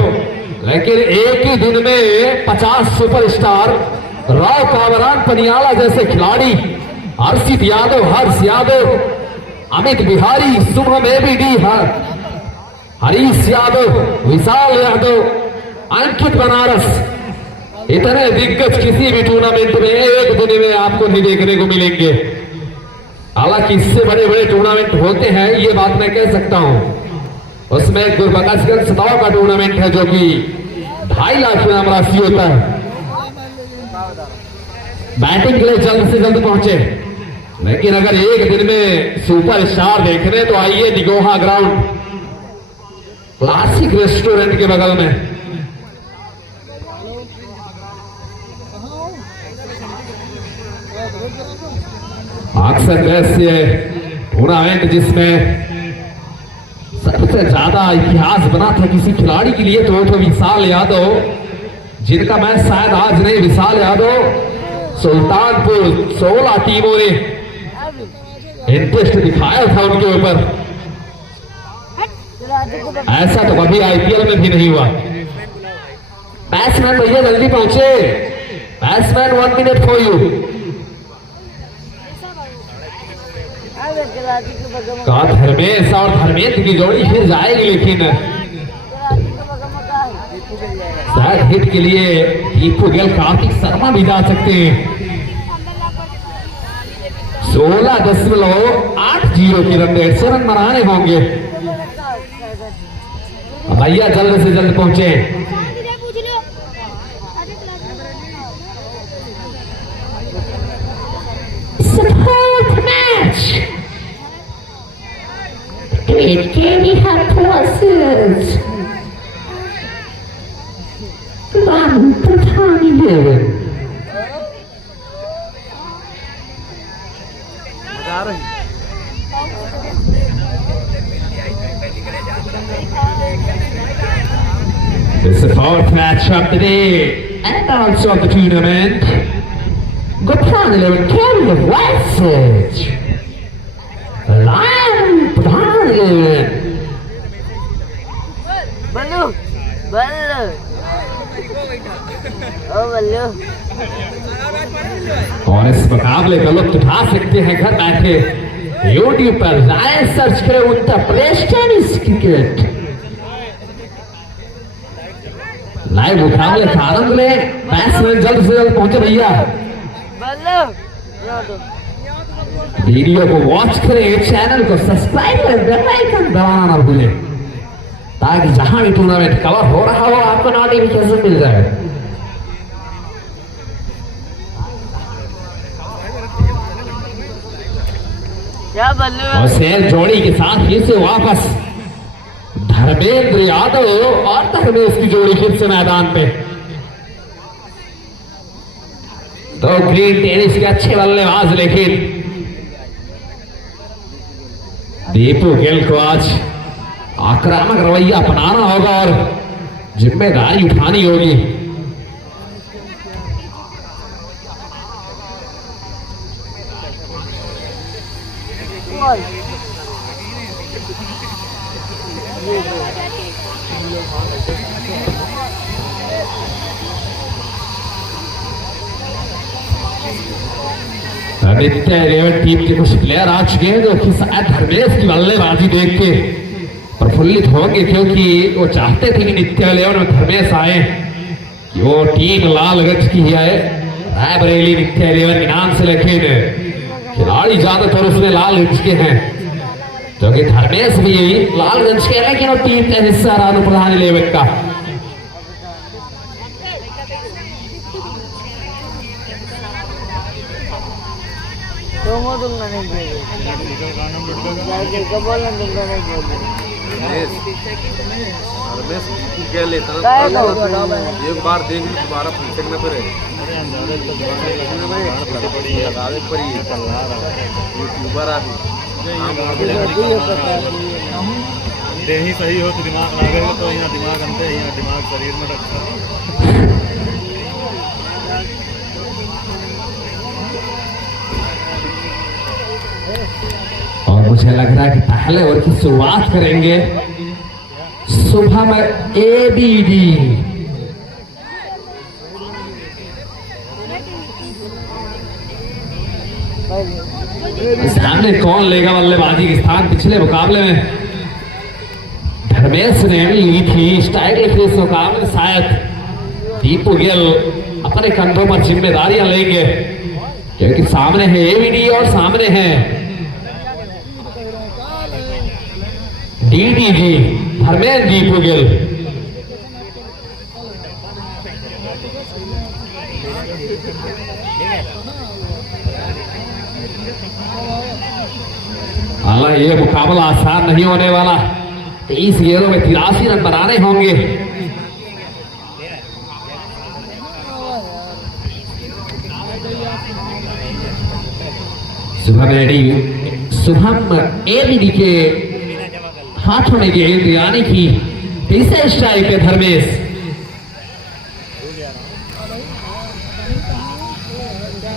लेकिन एक ही दिन में 50 सुपरस्टार, राव कावरान पनियाला जैसे खिलाड़ी, हर्षित यादव, हर्ष यादव, अमित बिहारी, शुभम एबीडी, हरीश यादव, विशाल यादव, अंकित बनारस, इतने दिग्गज किसी भी टूर्नामेंट में एक दिन में आपको नहीं देखने को मिलेंगे। हालांकि इससे बड़े बड़े टूर्नामेंट होते हैं, ये बात मैं कह सकता हूं, उसमें गुरबख्शगंज सताव का टूर्नामेंट है जो कि 2.5 लाख इनाम राशि होता है। बैटिंग के लिए जल्द से जल्द पहुंचे, लेकिन अगर एक दिन में सुपर स्टार देखने तो आइए निगोहा ग्राउंड क्लासिक रेस्टोरेंट के बगल में। अक्सर वैसे टूर्नामेंट जिसमें सबसे ज्यादा इतिहास बना था किसी खिलाड़ी के लिए तो विशाल यादव, जिनका मैच शायद आज नहीं, विशाल यादव सुल्तानपुर 16 टीमों ने इंटरेस्ट दिखाया था उनके ऊपर। ऐसा तो कभी आईपीएल में भी नहीं हुआ। बैट्समैन भैया जल्दी पहुंचे, बैट्समैन 1 मिनट फॉर यू। का धर्मेश और धर्मेंद्र की जोड़ी फिर जाएगी, लेकिन शायद हिट के लिए दीपू गिल, कार्तिक शर्मा भी जा सकते हैं। 16.80 की रन रेट से रन बनाने होंगे। भैया जल्द से जल्द पहुंचे। Match Great game we have process. Run Pradhan 11. This is the 4th match of the day and also of the tournament. Pradhan 11 carry the message. Lion Pradhan 11. बल्लू बल्लू ओ बल्लू। और इस मुकाबले का लुत्फ उठा सकते हैं घर बैठे यूट्यूब पर, जाए सर्च करें Uttar Pradesh tennis cricket. Live मुकाबले का आनंद ले, बैट्समैन जल्द से जल्द पहुंचे भैया। वीडियो को वॉच करें, चैनल को सब्सक्राइब करें, बेल आइकन दबाना ना भूलें, ताकि जहां भी टूर्नामेंट कवर हो रहा हो आपको नोटिफिकेशन मिल जाए। क्या बल्लू और शेर जोड़ी के साथ फिर से वापस धर्मेंद्र यादव और धर्मेश की जोड़ी फिर से मैदान पे। तो ग्रीन टेनिस के अच्छे बल्लेबाज, लेकिन दीपू गिल को आज आक्रामक रवैया अपनाना होगा और जिम्मेदारी उठानी होगी। नित्य रेवत टीम के कुछ प्लेयर आ चुके हैं जो कि शायद धर्मेश की बल्लेबाजी देख के प्रफुल्लित होंगे, क्योंकि वो चाहते थे कि नित्य 11 में धर्मेश आए, कि वो टीम लालगंज की ही आए, रायबरेली नित्य 11 के नाम से, लेकिन खिलाड़ी ज्यादातर उसमें लालगंज के हैं, क्योंकि धर्मेश भी लालगंज के, लेकिन वो टीम का हिस्सा रानू प्रधान 11 का। एक बार देख दोबारा पूछे न फिर यूट्यूबर देही सही हो तो दिमाग ना गए तो यहाँ दिमाग अंते हैं, यहाँ दिमाग शरीर में रखता। और मुझे लग रहा है कि पहले ओवर की शुरुआत करेंगे सुबह में एबीडी। सामने कौन लेगा बल्लेबाजी की स्थान? पिछले मुकाबले में धर्मेश ने ली थी स्टाइल के इस मुकाबले, शायद दीपू गिल अपने कंधों पर जिम्मेदारियां लेंगे, क्योंकि सामने है एबीडी और सामने है डीडीजी। धर्मेंद्र दीपू गिल। हालांकि ये मुकाबला आसान नहीं होने वाला। 23 गेंदों में 83 रन बनाने होंगे। शुभम एबीडी के हाथों में गेंद यानी कि तीसरे स्ट्राइक पे धर्मेश।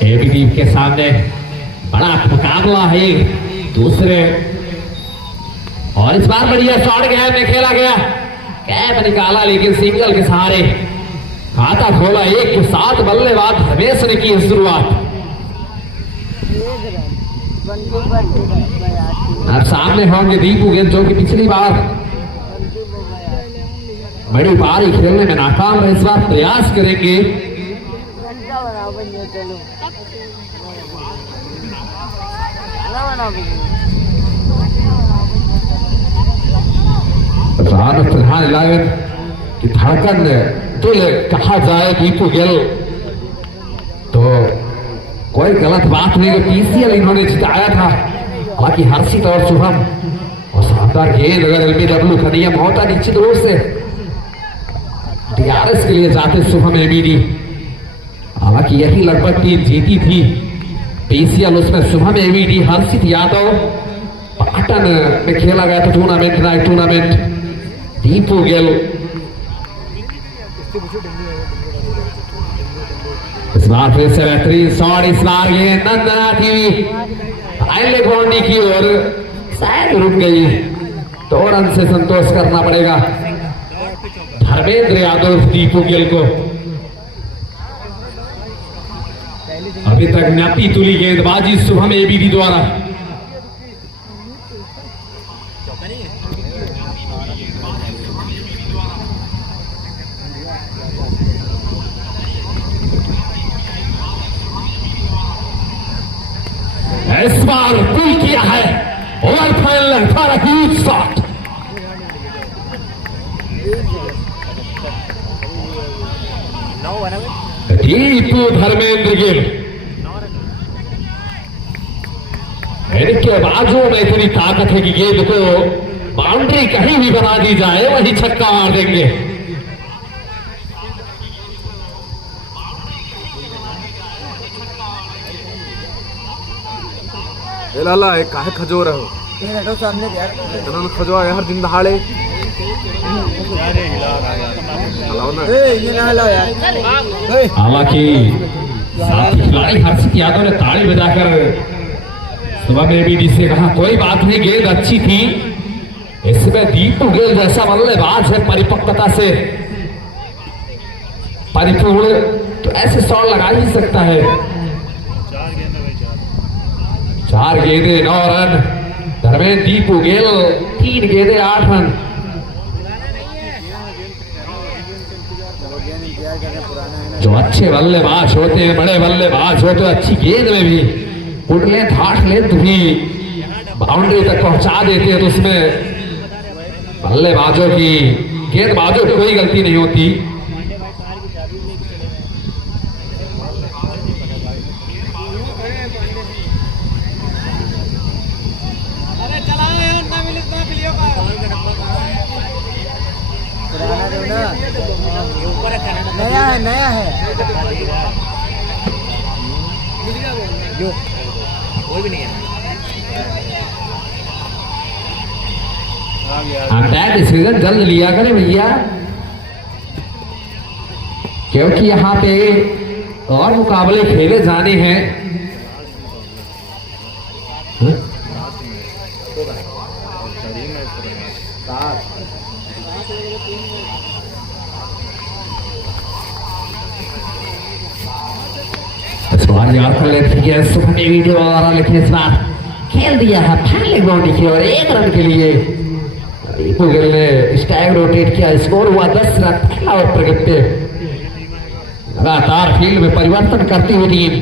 एबीडी के सामने बड़ा मुकाबला है दूसरे, और इस बार बढ़िया शॉट गैप में खेला गया, कैप निकाला लेकिन सिंगल के सहारे खाता खोला। 1 के 7 बल्लेबाज धर्मेश ने की शुरुआत। अब सामने होंगे दीपू गिल जो कि पिछली बार बड़ी पारी खेलने में नाकाम रहे, इस बार प्रयास करेंगे। प्रधान 11 की धड़कन दिल कहा जाए दीपू गिल तो कोई गलत बात नहीं। पीसीएल इन्होंने जिताया था, बाकी हर्षित और शुभम और शानदार गेंद। अगर एलबीडब्ल्यू का नियम होता निश्चित रूप से डीआरएस के लिए जाते शुभम एबीडी। हालांकि यही लगभग टीम जीती थी पीसीएल, उसमें शुभम एबीडी, हर्षित यादव पाटन में खेला गया था tournament, night tournament. Deepu Gill इस बार फिर से बेहतरीन शॉट, इस बार ये नंदना टीवी फाइनल बाउंड्री की ओर शायद रुक गई, 2 रन से संतोष करना पड़ेगा धर्मेंद्र यादव दीपू गिल को। अभी तक न्यापी तुली गेंदबाजी शुभम एबीडी द्वारा। इस बार पुल किया है over final for a huge shot. Deepu Dharmendra Gill, इनके बाजुओं में इतनी ताकत है कि गेंद को बाउंड्री कहीं भी बना दी जाए वही छक्का मार देंगे। लाला एक काहे खजो रहो सामने खजो यार दिन दहाड़े हालांकि खिलाड़ी हर्षित यादव ने ताली बजाकर शुभम एबीडी से कहा कोई बात नहीं, गेंद अच्छी थी। इसमें दीपू गिल जैसा बल्लेबाज है परिपक्वता से परिपूर्ण, तो ऐसे शॉट लगा ही सकता है। 4 गेंदे 9 रन, धर्मेंद्र दीपू गिल 3 गेंदे 8 रन। जो अच्छे बल्लेबाज होते हैं, बड़े बल्लेबाज होते हैं, अच्छी गेंद में भी उड़ ले थाट ले भी बाउंड्री तक पहुंचा देते हैं, तो उसमें बल्लेबाजों की गेंदबाजों की कोई गलती नहीं होती। नया है कोई भी नहीं है। अंपायर डिसीजन जल्द लिया करें भैया, क्योंकि यहाँ पे और मुकाबले खेले जाने हैं। इस बार यार कर लेते हैं सुबह वीडियो और लेकिन इस बार खेल दिया है फाइनल बाउंड्री की और 1 रन के लिए दीपू गिल ने स्टैग रोटेट किया। स्कोर हुआ 10 रन। पहला ओवर प्रगति पे लगातार फील्ड में परिवर्तन करती हुई टीम।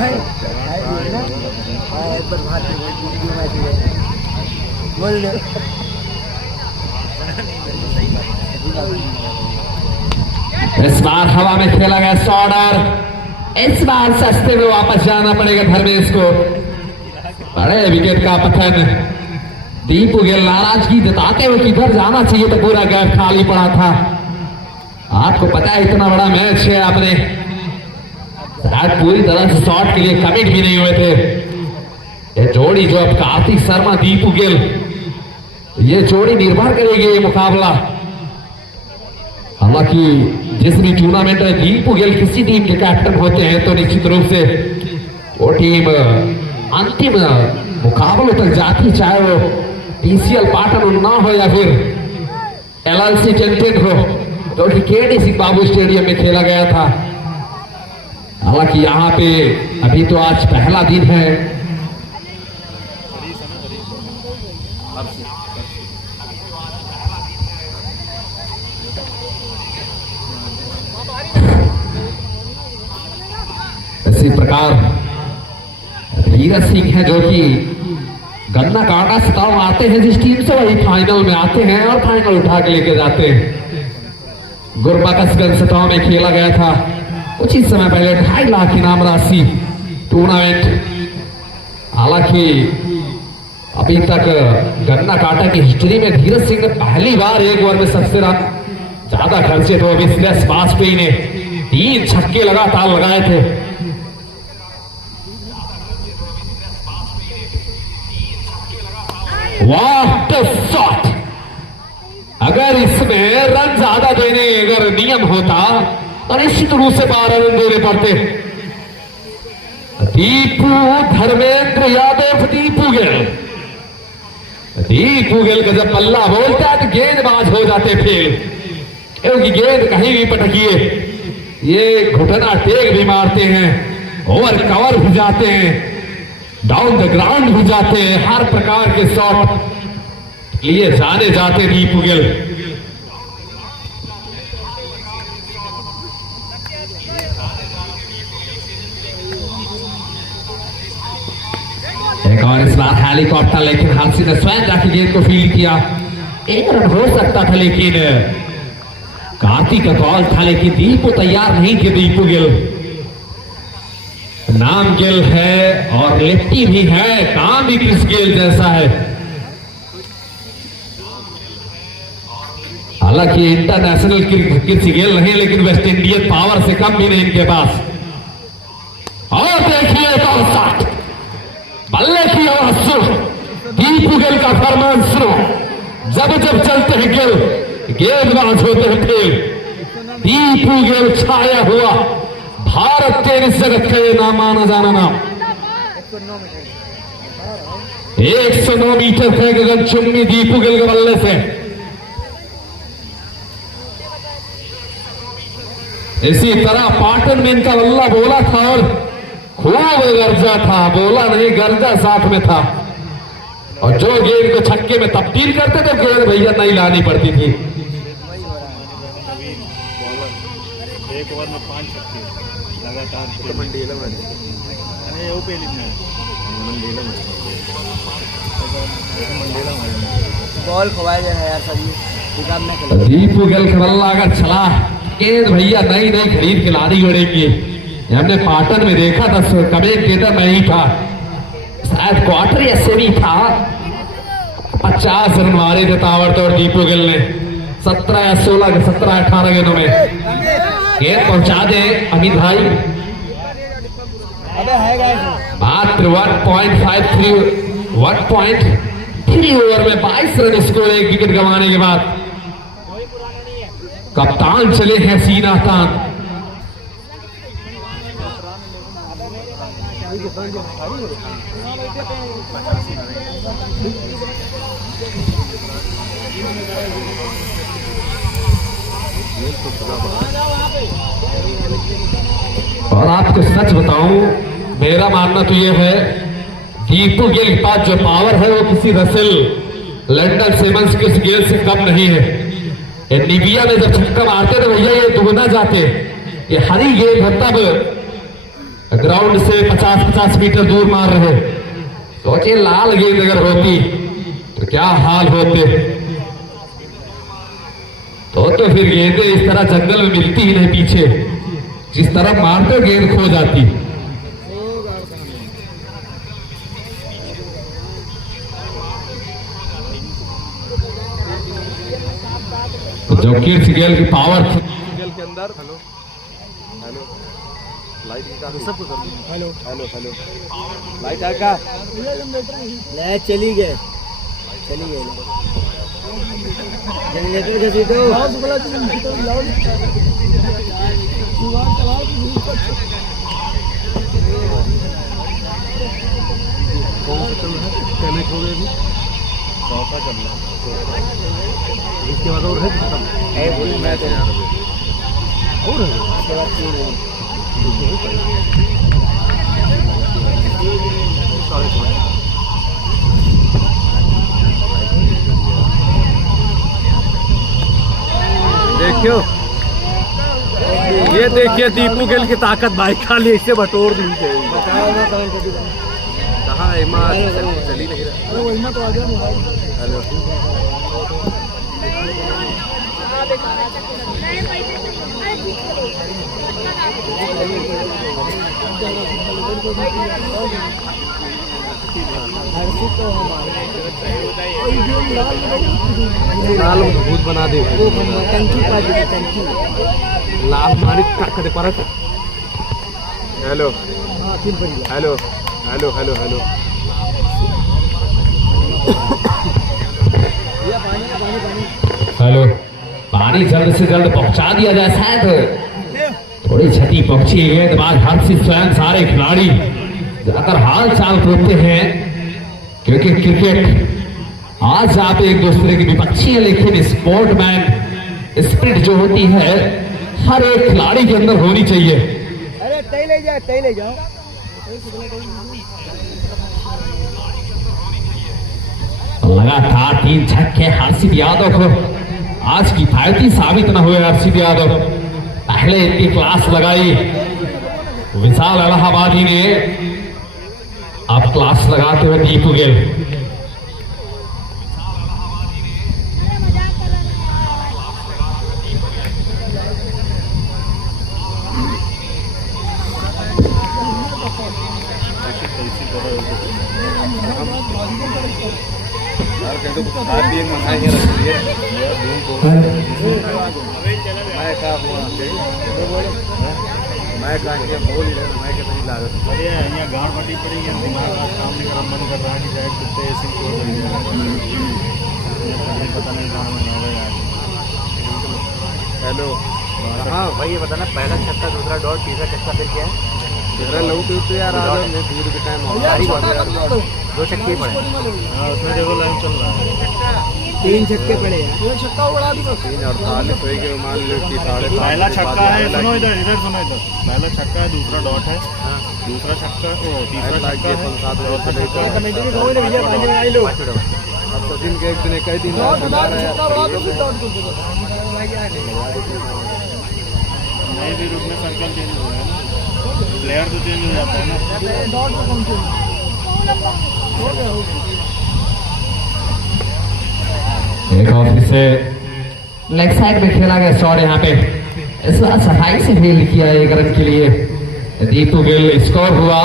एक बार बात बोल दे। इस बार हवा में खेला गया शॉर्टर, इस बार सस्ते में वापस जाना पड़ेगा धर्मेश को। बड़े विकेट का पतन। दीपू गिल नाराजगी जताते हुए किधर जाना चाहिए तो पूरा गैप खाली पड़ा था। आपको पता है इतना बड़ा मैच है, आपने शायद पूरी तरह से शॉट के लिए कमिट भी नहीं हुए थे। ये जोड़ी जो अब कार्तिक शर्मा दीपू गिल, ये जोड़ी निर्भर करेगी ये मुकाबला। हालांकि जिस भी टूर्नामेंट में दीपू गिल किसी टीम के कैप्टन होते हैं तो निश्चित रूप से वो टीम अंतिम मुकाबलों तक जाती, चाहे वो पीसीएल पाटन ना हो या फिर एलआईसी टेंटेड हो, जो कि केडी सिंह बाबू स्टेडियम में खेला गया था। हालांकि यहाँ पे अभी तो आज पहला दिन है। इसी प्रकार धीरज सिंह है जो कि गन्ना काटा सताव आते हैं जिस टीम से, वही फाइनल में आते हैं और फाइनल उठा के लेके जाते हैं। गुरबकसगंज सताव में खेला गया था कुछ ही समय पहले 2.5 लाख इनाम राशि टूर्नामेंट। हालांकि अभी तक गन्ना काटा की हिस्ट्री में धीरज सिंह ने पहली बार एक ओवर में सबसे ज्यादा खर्चे तो अभी श्रेयस वाजपेयी ने 3 छक्के लगातार लगाए थे। वाह शॉट! अगर इसमें रन ज्यादा देने अगर नियम होता तो निश्चित रूप से 12 रन देने पड़ते। दीपू धर्मेंद्र यादव, दीपू गिल का जब बल्ला बोलता है तो गेंदबाज हो जाते फेल, क्योंकि गेंद कहीं भी पटकिए ये घुटना टेक भी मारते हैं, ओवर कवर भी जाते हैं, डाउन द ग्राउंड भी जाते हैं, हर प्रकार के शॉट लिए जाने जाते दीपू गिल। एक और इस बार हेलीकॉप्टर, लेकिन हर्षी ने स्वयं जाके गेंद को फील्ड किया। 1 रन हो सकता था लेकिन कार्तिक का कॉल था, लेकिन दीपू तैयार नहीं थे। दीपू गिल नाम गिल है और लेफ्टी भी है, काम भी क्रिस गेल जैसा है। हालांकि इंटरनेशनल क्रिस गेल नहीं, लेकिन वेस्ट इंडियन पावर से कम भी नहीं इनके पास। और देखिए तो शॉट, बल्ले की आवाज सुनो, दीपू गिल का फरमान सुनो, जब जब चलते हैं गिल गेंदबाज होते हैं फेल। दीपू गिल छाया हुआ भारत टेनिस जगत का ये नाम माना जाना नाम। 109 मीटर थे गगन चुम्बी दीपू गिल के बल्ले से। इसी तरह पाटन में इनका बल्ला बोला था और खूब गर्जा था, बोला नहीं गर्जा साथ में था। और जो गेंद को छक्के में तब्दील करते थे गेंद भैया नहीं लानी पड़ती थी। एक ओवर में 5 छक्के लगातार। बॉल खवाया जाए यार सभी। दीपू गिल का बल्ला अगर चला, गेंद भैया नई नई खरीद के लानी पड़ेगी। हमने पाटन में देखा था, कमेंटेटर नहीं था, शायद क्वार्टर या सेमी था, 50 रन मारे थे ताबड़तोड़ दीपू गिल ने 17 या 16 17-18 गेंदों में। गेंद पहुंचा दे अमित भाई। मात्र 1.3 ओवर में 22 रन स्कोर, 1 विकेट गंवाने के बाद। कप्तान चले हैं सीना तान। और आपको सच बताऊं, मेरा मानना तो यह है दीपू गिल के पास जो पावर है वो किसी रसेल, लंडन सिमंस के गेल से कम नहीं है। निबिया में जब छक्का मारते तो भैया ये दुगना जाते, ये हरी गेंद है तब ग्राउंड से 50-50 मीटर दूर मार रहे। सोचिए लाल गेंद अगर होती तो क्या हाल होते। तो फिर गेंदें इस तरह जंगल में मिलती ही नहीं पीछे, जिस तरह मारते गेंद खो जाती। जो किड्स गेल की पावर थी के अंदर हेलो हेलो लाइट सबको कर हेलो हेलो हेलो लाइट आका ले चली गए जनरेटर कैसे तो कनेक्ट हो गए चौथा चल रहा इसके बाद और है बोली मैच है और इसके बाद 3 देखियो ये देखिए दीपू गिल की ताकत भाई, खाली इससे बटोर दी कहाँ चली नहीं रहा तो आ गया हेलो लाल भूत बना दे टंकी लाल मारी ताकत पर hello hello hello hello hello hello पानी जल्द से जल्द पहुंचा दिया जाए। शायद थोड़ी क्षति पहुंची है। गेंदबाज हर्षित स्वयं सारे खिलाड़ी जाकर हाल चाल पूछते हैं, क्योंकि क्रिकेट आज आप एक दूसरे की विपक्षी है, लेकिन स्पोर्टमैन स्पिरिट जो होती है हर एक खिलाड़ी के अंदर होनी चाहिए। अरे तय ले जाओ लगातार 3 छक्के हर्षित यादव को आज किफायती साबित न हुए। हर्षित यादव पहले इतनी क्लास लगाई, विशाल इलाहाबादी ने अब क्लास लगाते हुए दीपू गिल मैं कहा बोल ही रहा मैं कितनी लागत अरे यहाँ गाड़ पट्टी पड़ी है, दिमाग आज काम नहीं कर मन कर रहा है कि शायद कुत्ते ऐसे छोड़ पता नहीं कहाँ में हेलो हाँ भाई ये बताना पहला छक्का दूसरा डॉट तीसरा छक्का फिर क्या है? लौट यार दूर के टाइम 2 छक्के पड़े। हाँ उसमें देखो लाइन चल रहा है 3 छक्के पड़े हैं। 3 मान लो कि पहला छक्का है, सुनो इधर सुनो इधर, पहला छक्का है, दूसरा डॉट है, दूसरा छक्का तीसरा छक्का अब तो दिन के एक दिन कई दिन नहीं भी रूप में सर्कल चेंज हो रहा है ना, प्लेयर तो चेंज हो जाता है ना। एक ऑफिस से लेग साइड में खेला गया शॉट, यहाँ पे इस बार सफाई से फील्ड किया 1 रन के लिए दीपू गिल। स्कोर हुआ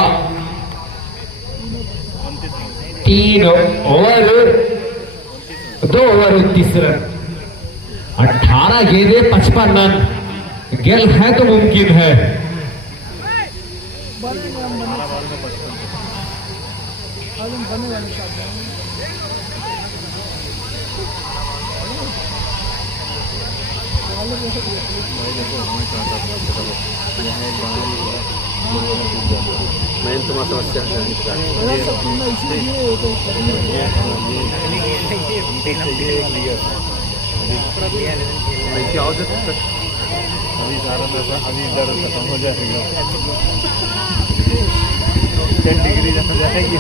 3 ओवर 2 ओवर 29 रन, 18 गेंदे 55 रन। गिल है तो मुमकिन है। मैं तुम्हारा समस्या अभी सारा पैसा अभी इधर खत्म हो जाएगा, 10 डिग्री जहाँ जाएगी।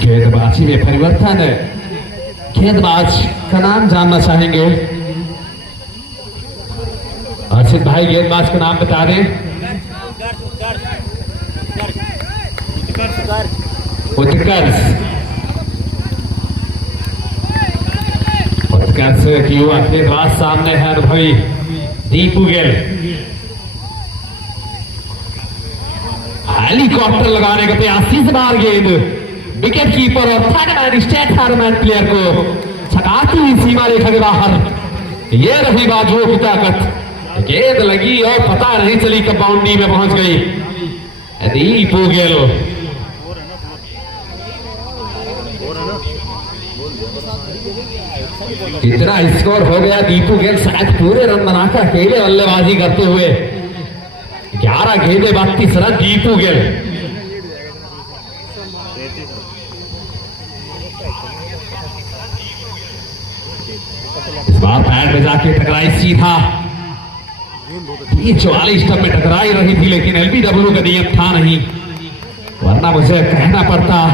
गेंदबाजी में परिवर्तन है, गेंदबाज का नाम जानना चाहेंगे। अर्षित भाई गेंदबाज का नाम बता दें। उत्कर्ष की युवा गेंदबाज सामने है अनुभवी दीपू गिल। हेलीकॉप्टर लगाने का प्रयास, इस बार गेंद विकेट कीपर और थर्ड स्टेट हारमैन प्लेयर को छकाती हुई सीमा रेखा के बाहर। ये रही बाजुओं की ताकत, गेंद लगी और पता नहीं चली कब बाउंड्री में पहुंच गई। दीपू गिल इतना स्कोर हो गया, दीपू गिल शायद पूरे रन बनाकर अकेले बल्लेबाजी करते हुए 11 गेंदे 32 रन दीपू गिल। इस बार पैड में जाके टकराई सीधा, 44 स्टंप में टकराई रही थी, लेकिन एलबीडब्ल्यू का नियम था नहीं, वरना मुझे कहना पड़ता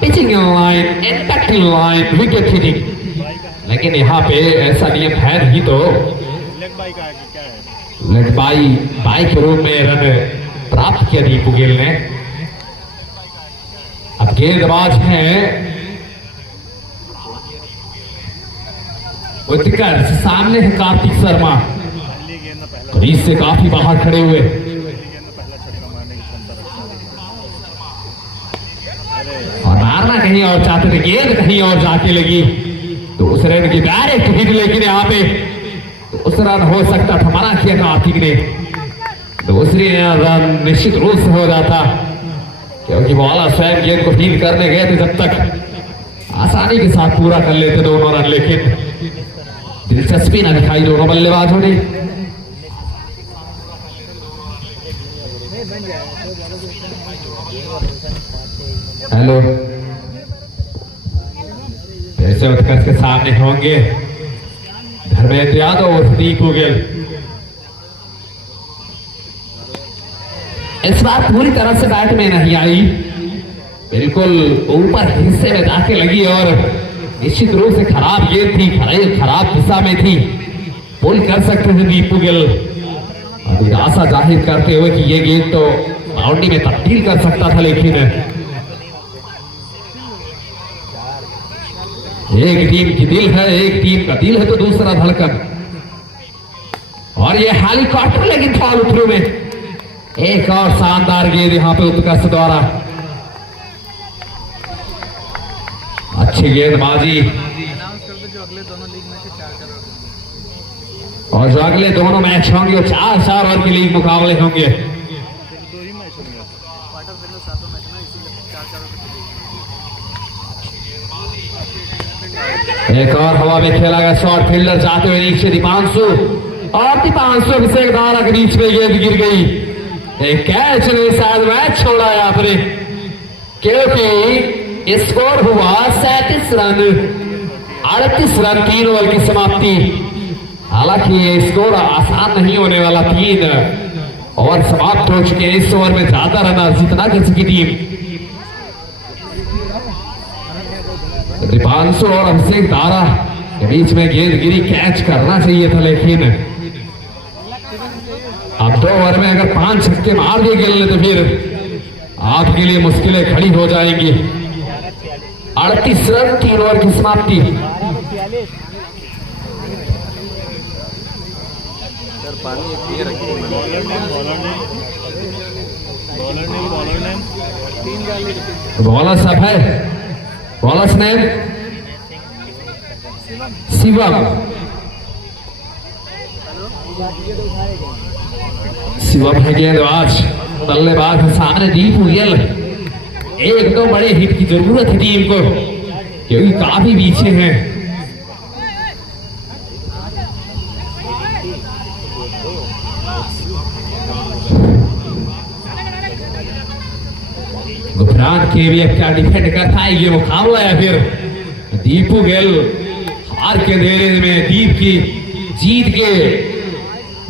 pitching line, impacting line, wicket hitting, लेकिन यहाँ पे ऐसा नियम है नहीं। तो लेग बाई के रूप में रन प्राप्त किया दीपू गिल ने। अब गेंदबाज हैं उत्कर्ष, सामने है कार्तिक शर्मा, क्रीज से काफी बाहर खड़े हुए। और मारना कहीं और चाहते थे, गेंद कहीं और जाके लगी तो उस रन की डायरेक्ट हिट, लेकिन यहाँ पे तो उस रन हो सकता था, मना किया कार्तिक ने। दूसरी रन निश्चित रूप से हो जाता, क्योंकि बॉलर स्वयं गेंद को फील करने गए थे, जब तक आसानी के साथ पूरा कर लेते दोनों रन, लेकिन दिलचस्पी ना दिखाई दोनों बल्लेबाजों ने। हेलो, ऐसे उत्कर्ष के सामने होंगे धर्मेंद्र यादव और दीपू गिल। इस बार पूरी तरह से बैट में नहीं आई, बिल्कुल ऊपर हिस्से में जाके लगी और निश्चित रूप से खराब गेंद थी, खराब दिशा में थी, पुल कर सकते थे दीपू गिल। निराशा जाहिर करते हुए कि ये गेंद तो बाउंड्री में तब्दील कर सकता था, लेकिन एक टीम की दिल है, एक टीम का दिल है तो दूसरा धड़कन। और ये हेलीकॉप्टर लेकिन फॉल थ्रू में एक और शानदार गेंद यहाँ पे उत्कर्ष द्वारा। अच्छी गेंदबाजी, और जो अगले दोनों मैच होंगे 4-4 ओवर के लीग मुकाबले होंगे। एक और हवा में खेला गया शॉर्ट, फील्डर जाते हुए नीचे दीपांशु, और दीपांशु अभिषेक धारा के बीच में गेंद गिर गई। एक कैच ने शायद मैच छोड़ा है आपने, क्योंकि स्कोर हुआ 37 रन 38 रन 3 ओवर की समाप्ति। हालांकि ये स्कोर आसान नहीं होने वाला, 3 ओवर समाप्त हो चुके हैं, इस ओवर में ज्यादा रन अर्जित ना कर सकी टीम। दीपांशु और अभिषेक धारा के बीच में गेंद गिरी, कैच करना चाहिए था, लेकिन अब 2 ओवर में अगर 5 छक्के मार दिए गिल ने तो फिर आपके लिए मुश्किलें खड़ी हो जाएंगी। 38 रन 3 ओवर की समाप्ति। बॉलर सब है, बॉलर्स नेम शिवम, शिवम है गेंदबाज, बल्लेबाज है सामने दीपू गिल। 1-2 बड़े हिट की जरूरत है टीम को, क्योंकि काफी पीछे हैं। गुफरान केवीएफ क्या डिफेंड करता है ये मुकाबला है। फिर दीपू गिल हार के देने में दीप की जीत के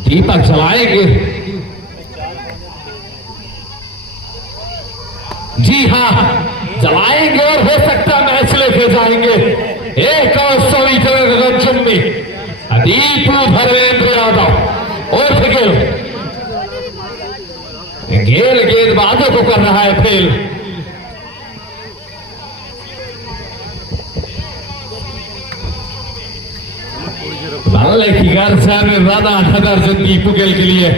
दीपक जलाएंगे। जी हाँ, जलाएंगे और हो सकता मैच लेके जाएंगे। एक और 100 मीटर गगनचुंबी दीपू धर्मेंद्र यादव और गिल गेंदबाजों को कर रहा है फेल। घर्षण राणा ठदर दीपू गेल के लिए।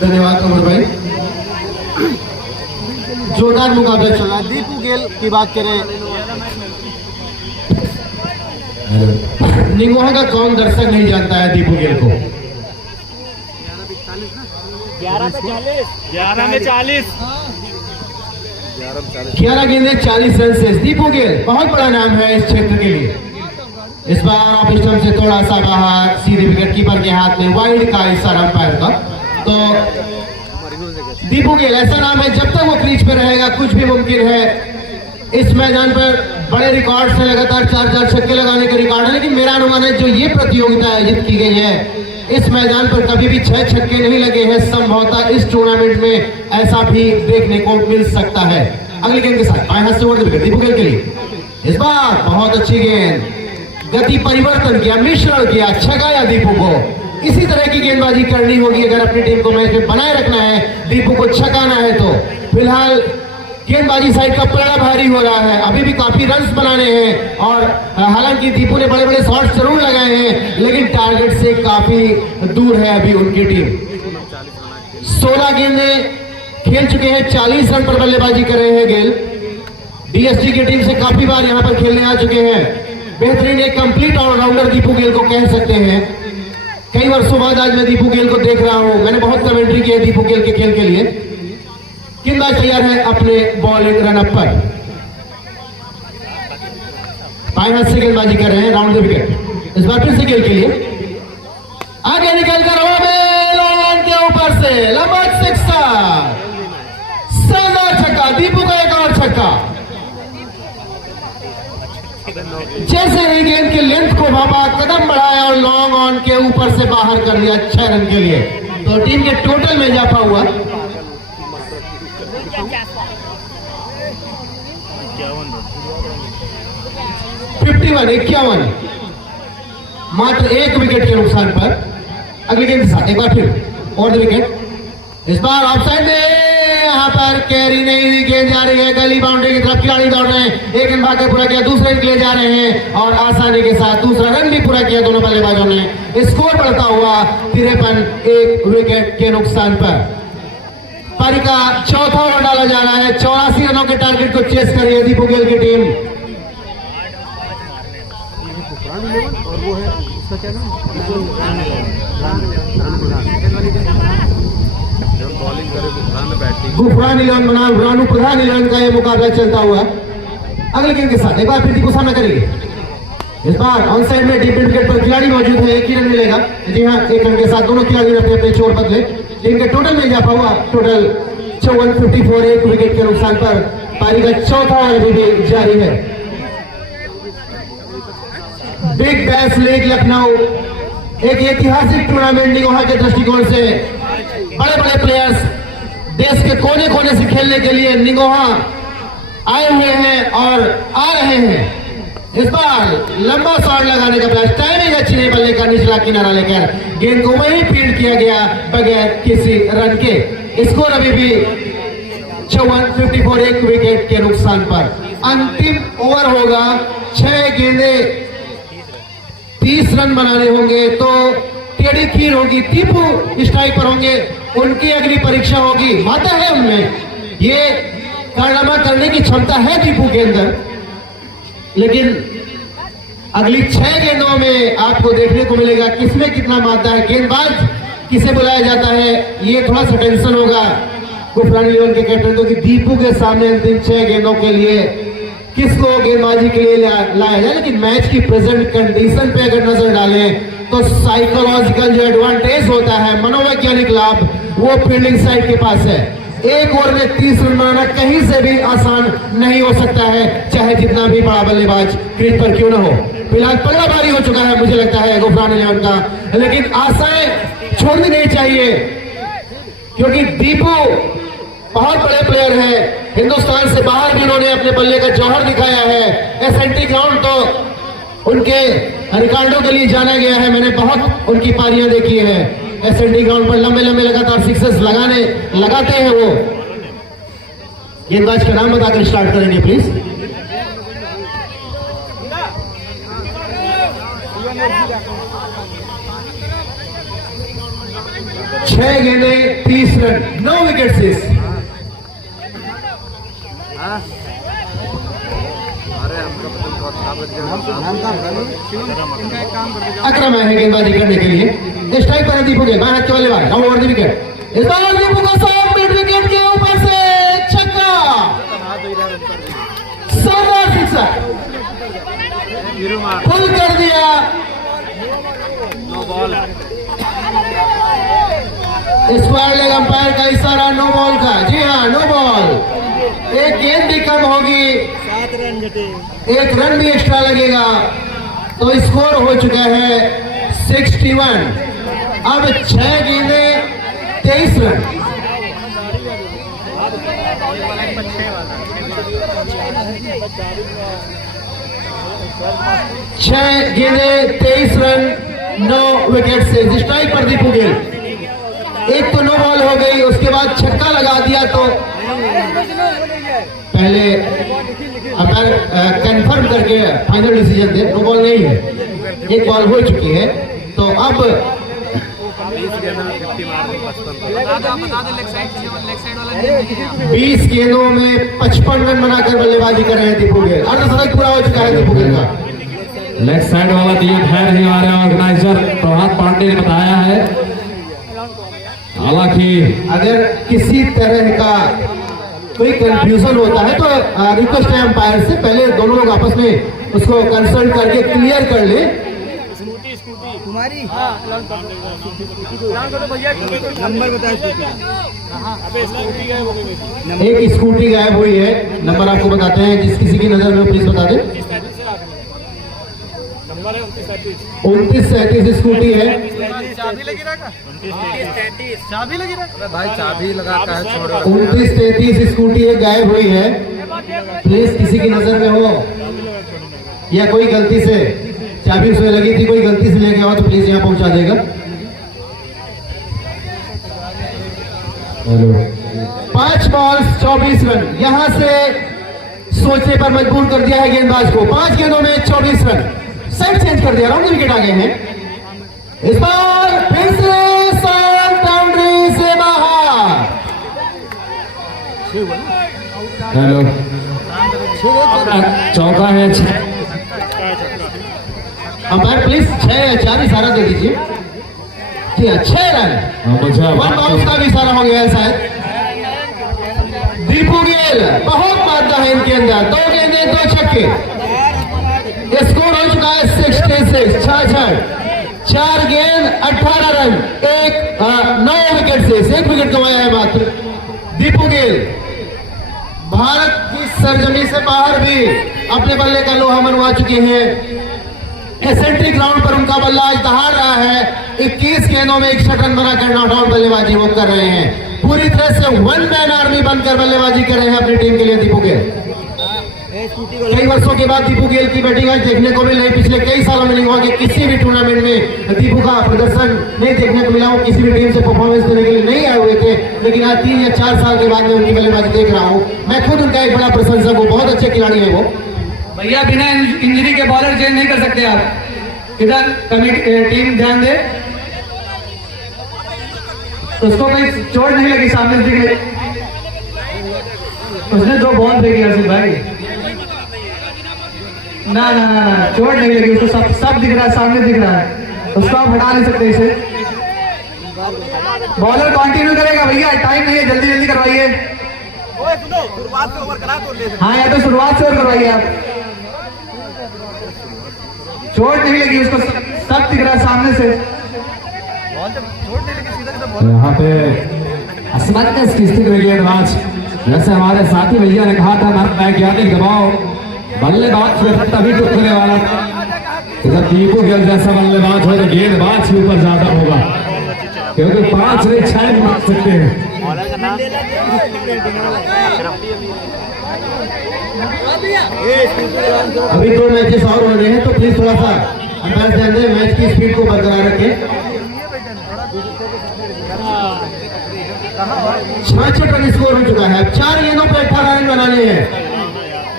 धन्यवाद अमर भाई। जोरदार मुकाबला चल रहा है। दीपू गेल की बात करें, निगोहा का कौन दर्शक नहीं जानता है दीपू गेल को। 11 में 40 11 गेंदें 40 रन से दीपू गेल बहुत बड़ा नाम है इस क्षेत्र के लिए। इस बार ऑफ स्टंप से थोड़ा सा बाहर, सीधे विकेट कीपर के हाथ में वाइड का इशारा अंपायर का। तो दीपू गेल ऐसा नाम है, जब तक वो क्रीज पे रहेगा कुछ भी मुमकिन है। इस मैदान पर बड़े रिकॉर्ड से लगातार 4 छक्के लगाने के रिकॉर्ड है, लेकिन मेरा अनुमान है जो ये प्रतियोगिता आयोजित की गई है इस मैदान पर कभी भी 6 छक्के नहीं लगे हैं। संभवतः इस टूर्नामेंट में ऐसा भी देखने को मिल सकता है। अगली गेंद के साथ बाएं हाथ से ओवर दीपू गेल के लिए। इस बार बहुत अच्छी गेंद, गति परिवर्तन किया, मिश्रण किया, छगाया दीपू को। इसी तरह की गेंदबाजी करनी होगी अगर अपनी टीम को मैच में बनाए रखना है, दीपू को छकाना है तो। फिलहाल गेंदबाजी साइड का पलड़ा भारी हो रहा है, अभी भी काफी रन्स बनाने हैं और हालांकि दीपू ने बड़े बड़े शॉट्स जरूर लगाए हैं, लेकिन टारगेट से काफी दूर है अभी उनकी टीम। 16 गेंदें खेल चुके हैं, 40 रन पर बल्लेबाजी कर रहे हैं गेल। डीएसटी की टीम से काफी बार यहां पर खेलने आ चुके हैं। बेहतरीन एक कंप्लीट ऑलराउंडर दीपू गेल को कह सकते हैं। कई वर्षों बाद आज मैं दीपू गेल को देख रहा हूं, मैंने बहुत कमेंट्री की है दीपू गेल के खेल के लिए। गेंदबाज तैयार है अपने बॉलिंग रनअप पर, बाएं हाथ से गेंदबाजी कर रहे हैं, राउंड द विकेट। इस बार फिर से गेल के लिए आगे निकलकर लॉन के ऊपर से लंबा सिक्सर, शानदार छक्का, दीपू का एक और छक्का। जैसे ही गेंद के लेंथ को भापा, कदम बढ़ाया और लॉन्ग ऑन के ऊपर से बाहर कर दिया 6 रन के लिए। तो टीम के टोटल में इजाफा हुआ 51, मात्र 1 विकेट के नुकसान पर। अगली गेंद के साथ एक बार फिर और द विकेट। इस बार ऑफसाइड में यहाँ पर कैरी नहीं हुई, गेंद जा रही है गली बाउंड्री की तरफ, खिलाड़ी दौड़ रहे हैं, एक रन भाग पूरा किया, दूसरे के लिए जा रहे हैं और आसानी के साथ दूसरा रन भी पूरा किया दोनों बल्लेबाजों ने। स्कोर बढ़ता हुआ 53, 1 विकेट के नुकसान पर। पारी का चौथा ओवर डाला जा रहा है, 84 रनों के टारगेट को चेस कर रही है दीपू गेल की टीम। और वो है उसका क्या नाम, बॉलिंग करे गुफरान इलेवन बनाम रानू प्रधान इलेवन का यह मुकाबला चलता हुआ। अगले गेंद के साथ एक बार फिर दीपू सामना करेंगे। इस बार ऑन साइड में डीप विकेट पर खिलाड़ी मौजूद है, 1 ही रन मिलेगा। जी हाँ, 1 रन के साथ दोनों खिलाड़ी अपने अपने चोट बदले। टीम के टोटल में इजाफा हुआ, टोटल 54, 1 विकेट के नुकसान पर। पारी का चौथा ओवर भी जारी है। बिग बैश लीग लखनऊ एक ऐतिहासिक टूर्नामेंट निगोहा के दृष्टिकोण से बड़े बड़े प्लेयर्स देश के कोने कोने से खेलने के लिए निगोहा आए हुए हैं और आ रहे हैं। इस बार लंबा शॉट लगाने का प्रयास, टाइमिंग अच्छी नहीं, बल्ले का निचला किनारा लेकर गेंद को वहीं फील्ड किया गया बगैर किसी रन के। स्कोर अभी भी 54, 1 विकेट के नुकसान पर। अंतिम ओवर होगा, 6 गेंदें 30 रन बनाने होंगे तो टेढ़ी खीर होगी, दीपू स्ट्राइक पर होंगे, उनकी अगली परीक्षा होगी। माता है उनमें, ये कारनामा करने की क्षमता है दीपू के अंदर, लेकिन अगली 6 गेंदों में आपको देखने को मिलेगा किसमें कितना मादा है। गेंदबाज किसे बुलाया जाता है, ये थोड़ा सा टेंशन होगा गुफरान इलेवन के कैप्टन को कि दीपू के सामने अंतिम 6 गेंदों के लिए किसको गेंदबाजी के लिए लाया जाए। लेकिन मैच की प्रेजेंट कंडीशन पे अगर नजर डालें तो साइकोलॉजिकल जो एडवांटेज होता है, मनोवैज्ञानिक लाभ, वो फील्डिंग साइड के पास है। 1 ओवर में 30 रन बनाना कहीं से भी आसान नहीं हो सकता है, चाहे जितना भी बड़ा बल्लेबाज क्रीज पर क्यों ना हो। फिलहाल पल्ला भारी हो चुका है मुझे लगता है गुफरान इलेवन का, लेकिन आशाएं छोड़नी नहीं चाहिए क्योंकि दीपू बहुत बड़े प्लेयर है। हिंदुस्तान से बाहर भी उन्होंने अपने बल्ले का जौहर दिखाया है। एसएनटी ग्राउंड तो उनके रिकॉर्डों के लिए जाना गया है, मैंने बहुत उनकी पारियां देखी है। एसएनटी ग्राउंड पर लंबे लंबे लगातार सिक्सेस लगाते हैं वो। गेंदबाज का नाम बताकर स्टार्ट करेंगे प्लीज। 6 गेंदें 30 रन, 9 विकेट से। अकरम है गेंदबाजी करने के लिए। स्ट्राइक पर दीपू गेंद हाथ के बल्लेबाज डाउन ओवर द विकेट। इस बार दीपू का शॉट मिड विकेट के ऊपर से छक्का, शानदार सिक्सर, पुल कर दिया। स्क्वायर लेग अंपायर का इशारा नो बॉल का। जी हाँ, नो बॉल। एक गेंद भी कम होगी, 7 रन घटे, 1 रन भी एक्स्ट्रा लगेगा तो स्कोर हो चुका है 61। अब 6 गेंदें 23 रन। 6 गेंदें 23 रन, 9 विकेट से। स्ट्राइक पर दीपू गेल। एक तो नो बॉल हो गई, उसके बाद छक्का लगा दिया तो पहले अंपायर कंफर्म करके फाइनल डिसीजन दे। नो बॉल नहीं है, एक बॉल हो चुकी है। तो अब 20 गेंदों में 55 रन बनाकर बल्लेबाजी कर रहे हैं दीपू गेल। अर्धशतक पूरा हो चुका है दीपू गेल का। लेग साइड वाला दिए है नहीं आ रहे ऑर्गेनाइजर प्रभात पांडे ने बताया है। हालांकि अगर किसी तरह का कोई कंफ्यूजन होता है तो रिक्वेस्ट है अंपायर से, पहले दोनों लोग आपस में उसको कंसल्ट करके क्लियर कर ले। तुम्हारी नंबर बताए। एक स्कूटी गायब हुई है, नंबर आपको बताते हैं, जिस किसी की नजर में प्लीज बता दें। 2937 स्कूटी है। भाई चाबी लगा का है, छोड़ो। 2933 स्कूटी है, गायब हुई है। प्लीज किसी की नजर में हो या कोई गलती से चाबी उसमें लगी थी, कोई गलती से लेके आओ तो प्लीज यहाँ पहुंचा देगा। हेलो। 5 बॉल्स 24 रन, यहां से सोचने पर मजबूर कर दिया है गेंदबाज को। 5 गेंदों में 24 रन, साइड चेंज कर दिया, राउंड विकेट आ गए हैं। इस बार फिर से साइड बाउंड्री से बाहर। हेलो, चौका है। अंपायर प्लीज 6 या 4 इशारा दे दीजिए। ठीक है, 6 रन। 1 बाउंस का भी इशारा हो गया है शायद। दीपू गेल बहुत मारता है इनके अंदर, 2 गेंदें 2 छक्के। स्कोर हो चुका है 66, 4 गेंद 18 रन, 9 विकेट से 1 विकेट गंवाया है मात्र दीपू गेल। भारत की सरजमी से बाहर भी अपने बल्ले का लोहा मनवा चुके हैं। एसेंट्रिक ग्राउंड पर उनका बल्ला आज दहाड़ रहा है। 21 गेंदों में 61 रन बनाकर नॉट आउट बल्लेबाजी वो कर रहे हैं। पूरी तरह से 1 मैन आर्मी बनकर बल्लेबाजी कर रहे हैं अपनी टीम के लिए दीपू गेल। कई वर्षों के बाद दीपू गेल की बैटिंग आज देखने को मिल रही। पिछले कई सालों में नहीं हुआ कि किसी भी टूर्नामेंट में दीपू का प्रदर्शन नहीं देखने को मिला। वो किसी भी टीम से परफॉर्मेंस देने के लिए नहीं आए हुए थे, लेकिन आज 3 या 4 साल के बाद मैं उनकी बल्लेबाजी देख रहा हूँ। मैं खुद उनका एक बड़ा प्रशंसक हूँ, बहुत अच्छे खिलाड़ी है वो। भैया बिना इंजरी के बॉलर चेंज नहीं कर सकते आप। इधर कमिटी टीम ध्यान दे, उसको कोई चोट नहीं लगी, सामने दिख रही। उसने 2 बॉल फेंकी हर्षित भाई। ना ना ना ना, चोट नहीं लगी उसको, सब दिख रहा है, सामने दिख रहा है। उसको आप हटा नहीं सकते इसे। बॉलर कंटिन्यू करेगा भैया, टाइम नहीं है, जल्दी जल्दी करवाइए। हाँ, या तो शुरुआत से और करवाइए आप। चोट नहीं लगी उसको, सब दिख रहा है सामने से। यहाँ पे असमंजस की स्थिति में गेंदबाज, जैसे हमारे साथी भैया ने कहा था, वैज्ञानिक दबाव बल्लेबाज में तभी टूटने वाला। इधर दीपू गेल जैसा बल्लेबाज हो तो गेंदबाज के ऊपर ज्यादा होगा, क्योंकि 5 नहीं 6 मार सकते हैं। अभी 2 मैचेस और हो रहे हैं, तो प्लीज थोड़ा सा अंदाज ध्यान दें, मैच की स्पीड को बरकरार रखें। 66 रन स्कोर हो चुका है। 4 गेंदों पर 18 रन बनाने हैं।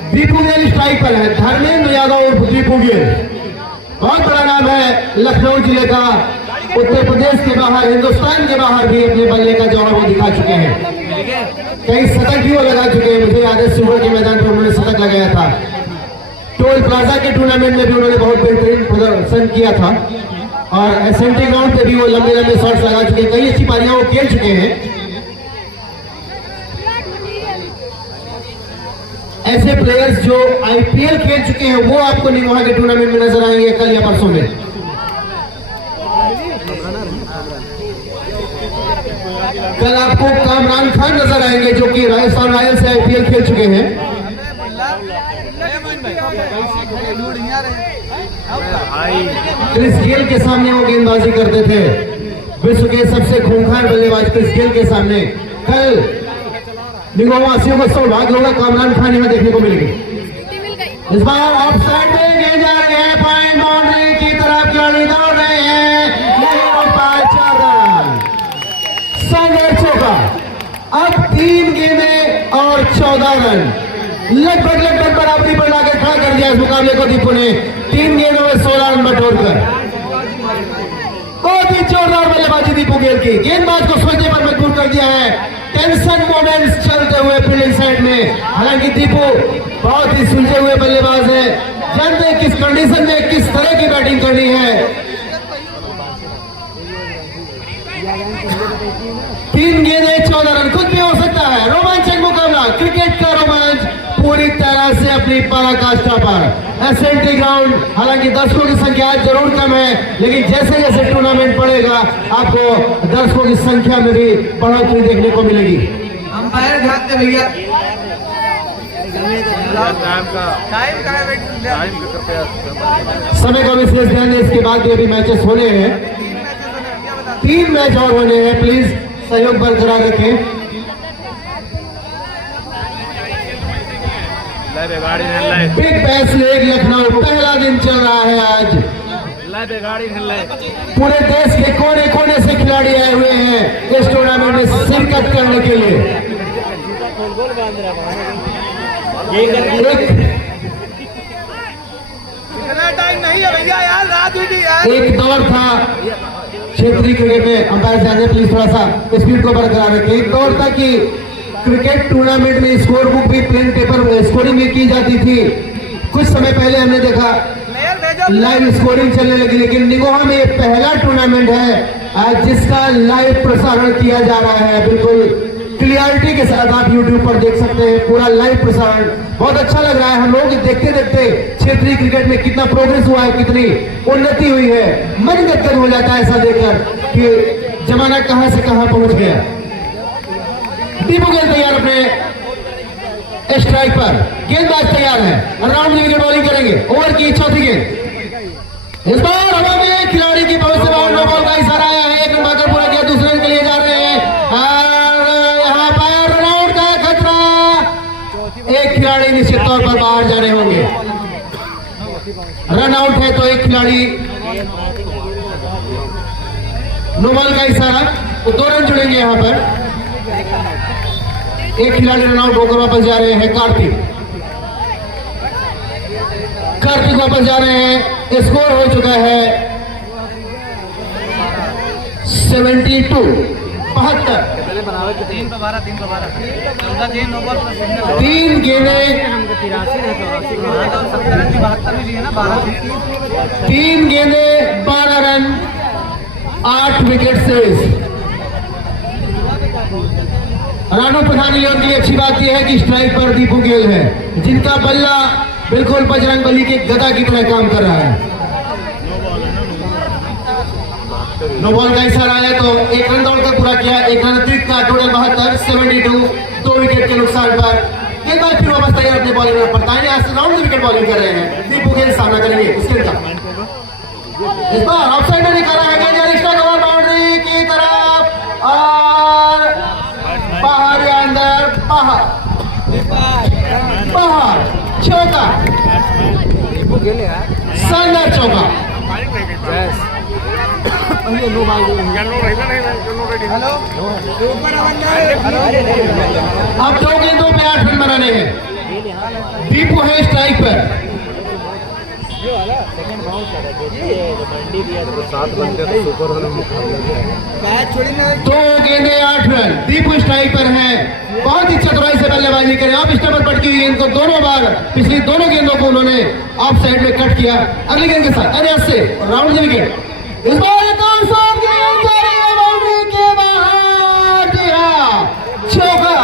दीपू गेल स्ट्राइक पर है। धर्मेंद्र यादव और दीपू गेल, बहुत बड़ा नाम है लखनऊ जिले का। उत्तर प्रदेश के बाहर, हिंदुस्तान के बाहर भी अपने बल्ले का जवाब वो दिखा चुके हैं। कई शतक भी वो लगा चुके हैं। मुझे याद है सुबह के मैदान पर उन्होंने शतक लगाया था। टोल प्लाजा के टूर्नामेंट में भी उन्होंने बहुत बेहतरीन प्रदर्शन किया था और एसएनटी ग्राउंड पे भी वो लंबे लंबे शॉट्स लगा चुके हैं। कई अच्छी पारियां वो खेल चुके हैं। ऐसे प्लेयर्स जो आईपीएल खेल चुके हैं वो आपको निगोहा के टूर्नामेंट में नजर आएंगे कल या परसों में। कल आपको कामरान खान नजर आएंगे जो कि राजस्थान रॉयल्स से आईपीएल खेल चुके हैं। क्रिस गेल के सामने वो गेंदबाजी करते थे। विश्व के सबसे खूंखार बल्लेबाज क्रिस गेल के सामने कल निगोवासियों को सौभाग्य होगा कामरान खान यहाँ देखने को मिलेगी। इस बार ऑफ साइड में गेंद जा रही है, पॉइंट बाउंड्री की तरफ खिलाड़ी दौड़ रहे हैं, नहीं हो पाए 4 रन। शानदार चौका। अब 3 गेंदें और 14 रन, लगभग बराबरी पर लाकर खड़ा कर दिया इस मुकाबले को दीपू ने। 3 गेंदों में 16 रन बटोरकर। बहुत ही जोरदार बल्लेबाजी दीपू गेल की। गेंदबाज को सोचने पर मजबूर कर दिया है। टेंशन मोमेंट्स चलते हुए फील्डिंग साइड में। हालांकि दीपू बहुत ही सुलझे हुए बल्लेबाज है, जानते हैं किस कंडीशन में किस तरह की बैटिंग करनी है। 3 गेंदें 14 रन, कुछ भी हो सकता है। रोमांचक मुकाबला, क्रिकेट का रोमांच पूरी तरह से अपनी पराकाष्ठा पर। एसएनटी ग्राउंड, हालांकि दर्शकों की संख्या जरूर कम है, लेकिन जैसे जैसे टूर्नामेंट पड़ेगा आपको दर्शकों की संख्या में भी बढ़ोतरी देखने को मिलेगी। अंपायर ध्यान दे भैया, समय का विशेष ध्यान दें। इसके बाद भी अभी मैचेस होने हैं, 3 मैच और होने हैं। प्लीज सहयोग बरकरार रखें। बिग बैश लीग लखनऊ पहला दिन चल रहा है आज। पूरे देश के कोने कोने से खिलाड़ी आए हुए हैं इस टूर्नामेंट में शिरकत करने के लिए। एक दौर था क्षेत्रीय क्रिकेट में, अंपायर साहब प्लीज थोड़ा सा स्पीड को बरकरार रखें। एक दौर था कि क्रिकेट टूर्नामेंट में स्कोर बुक भी प्लेन पेपर स्कोरिंग भी की जाती थी। कुछ समय पहले हमने देखा लाइव स्कोरिंग चलने लगी, लेकिन निगोहा में ये पहला टूर्नामेंट है जिसका लाइव प्रसारण किया जा रहा है। बिल्कुल क्लियरिटी के साथ आप YouTube पर देख सकते हैं पूरा लाइव प्रसारण। बहुत अच्छा लग रहा है। हम लोग देखते देखते क्षेत्रीय क्रिकेट में कितना प्रोग्रेस हुआ है, कितनी उन्नति हुई है, मन गदगद हो जाता है ऐसा देखकर कि जमाना कहां से कहां पहुंच गया। दीपू गेल तैयार अपने स्ट्राइक पर, गेंदबाज तैयार है, राउंड विकेट बॉलिंग करेंगे। ओवर की चौथी गेंद। इस बार हवा में खिलाड़ी की पहुंच से बाहर, नो बॉल का इशारा आया है। 1 रन मारकर पूरा किया, दूसरे रन के लिए जा रहे हैं और यहाँ पर रन आउट का खतरा। एक खिलाड़ी निश्चित तौर पर बाहर जाने होंगे। रन आउट है तो एक खिलाड़ी, नो बॉल का इशारा, तो 2 रन जुड़ेंगे यहाँ पर। एक खिलाड़ी रन आउट होकर वापस जा रहे हैं। कार्तिक वापस जा रहे हैं। स्कोर हो चुका है 72, 72। 3 गेंदें 12 रन, 8 विकेट शेष। राणा प्रधान लियोन के लिए अच्छी बात यह है कि स्ट्राइक पर दीपू गेल है, जिनका बल्ला बिल्कुल बजरंग बली के गदा की तरह काम कर रहा है। नो बॉल का इशारा आया तो 1 रन दौड़कर पूरा किया। 1 रन अतिरिक्त का, टोटल 72, 72, 2 विकेट के नुकसान पर। गेंदबाज फिर वापस तैयार अपने बॉलिंग पर। दाहिने हाथ से राउंड विकेट बॉलिंग कर रहे हैं। दीपू गेल सामना करेंगे इसके का। इस बार ऑफ साइड में निकाला है गेंद, एक्स्ट्रा कवर बाउंड्री की तरफ और बाहर या अंदर, बाहर चौका, शानदार चौका। अब 2 गेंदों पे 8 रन बनाने हैं। दीपू है स्ट्राइक पर। 7 बंदे तो सुपर वाले मुकाबला दो गेंदे 8 रन। दीपू स्ट्राइक पर है, बहुत ही चतुराई से बल्लेबाजी करें। ऑफ स्टंप पर पटकी गेंद को दोनों बार पिछली दोनों गेंदों को उन्होंने ऑफ साइड में कट किया। अगली गेंद के साथ अरे से राउंड विकेट। इस बार एक और शॉट गेंद बाउंड्री के बाहर। जी हाँ, चौका।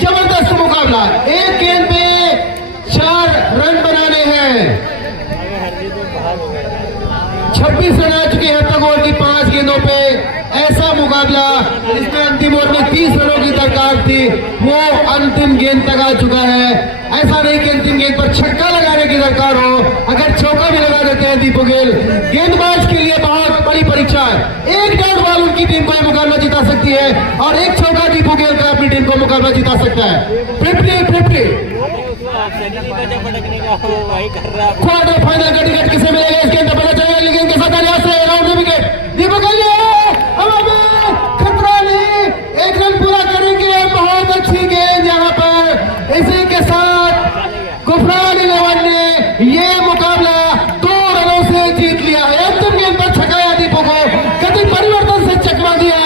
जबरदस्त मुकाबला, एक गेंद पे 4 रन बनाने हैं। 26 रन आ चुके हैं अब तक ओवर की 5 गेंदों पे। ऐसा मुकाबला जिसमें अंतिम ओवर में 30 रनों की दरकार थी, वो अंतिम गेंद तक आ चुका है। ऐसा नहीं कि अंतिम गेंद पर छक्का लगाने की दरकार हो, अगर चौका भी लगा देते हैं दीपू गेल। गेंदबाज के लिए बहुत बड़ी परीक्षा है। एक डॉट बॉल उनकी टीम को मुकाबला जिता सकती है और एक चौका दीपू गेल का अपनी टीम को मुकाबला जिता सकता है। 50-50 क्वार्टर फाइनल का टिकट किसे मिलेगा इस गेंद का पता चलेगा। लेकिन के साथ राउंड विकेट दीपू गेल खतरा नहीं, 1 रन पूरा करेंगे। बहुत अच्छी गेंद यहाँ पर। इसी के साथ गुफरान 11 ने ये मुकाबला 2 रनों से जीत लिया है। अंतिम गेंद पर छकाया दीपू को, गति परिवर्तन से चकमा दिया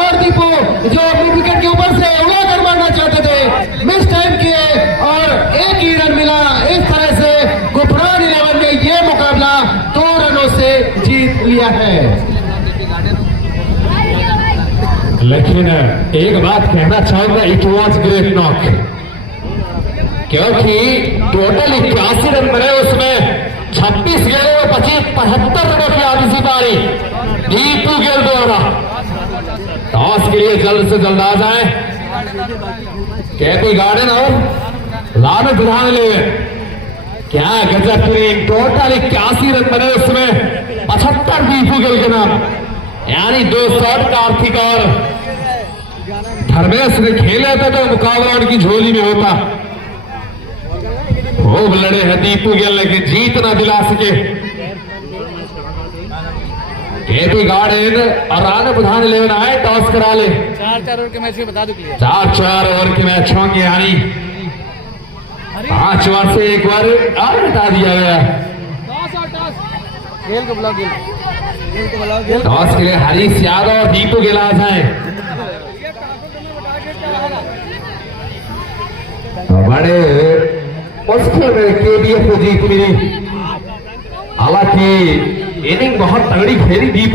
और दीपू जो मिड विकेट के ऊपर से उड़ा कर मारना चाहते थे, मिस टाइम किए और 1 ही रन मिला। इस तरह से गुफरान 11 ने ये मुकाबला 2 रनों से जीत लिया है। लेकिन एक बात कहना चाहूंगा, इट वॉज ग्रेट नॉक, क्योंकि टोटल 81 रन बने, उसमें 26 गेंदों में 75 रनों की आधी सी पारी दीपू गेल द्वारा। टॉस के लिए जल्द से जल्द आ जाए केपी गार्डन और राणा प्रधान ले। क्या गजब की टोटल 81 रन बने, उसमें 75 दीपू गेल के नाम, यानी 2 शॉट कार्तिक और धर्मेश ने खेले थे तो मुकाबला उनकी झोली में होता। खूब लड़े हैं दीपू गेल, लेकिन जीत ना दिला सके। केपी गार्डन और राणा प्रधान लेना है, टॉस करा ले। 4-4 ओवर के मैच में बता दो क्लियर। 4-4 ओवर के मैच होंगे, यानी 5 ओवर से 1 बार और हटा दिया गया। गेल को बुलाओ, गेल टॉस के लिए हरीश यादव और दीपू गेल आ जाए। बड़े मुश्किल में केबीएफ को जीत मिली, हालांकि इनिंग बहुत तगड़ी खेली दीपू।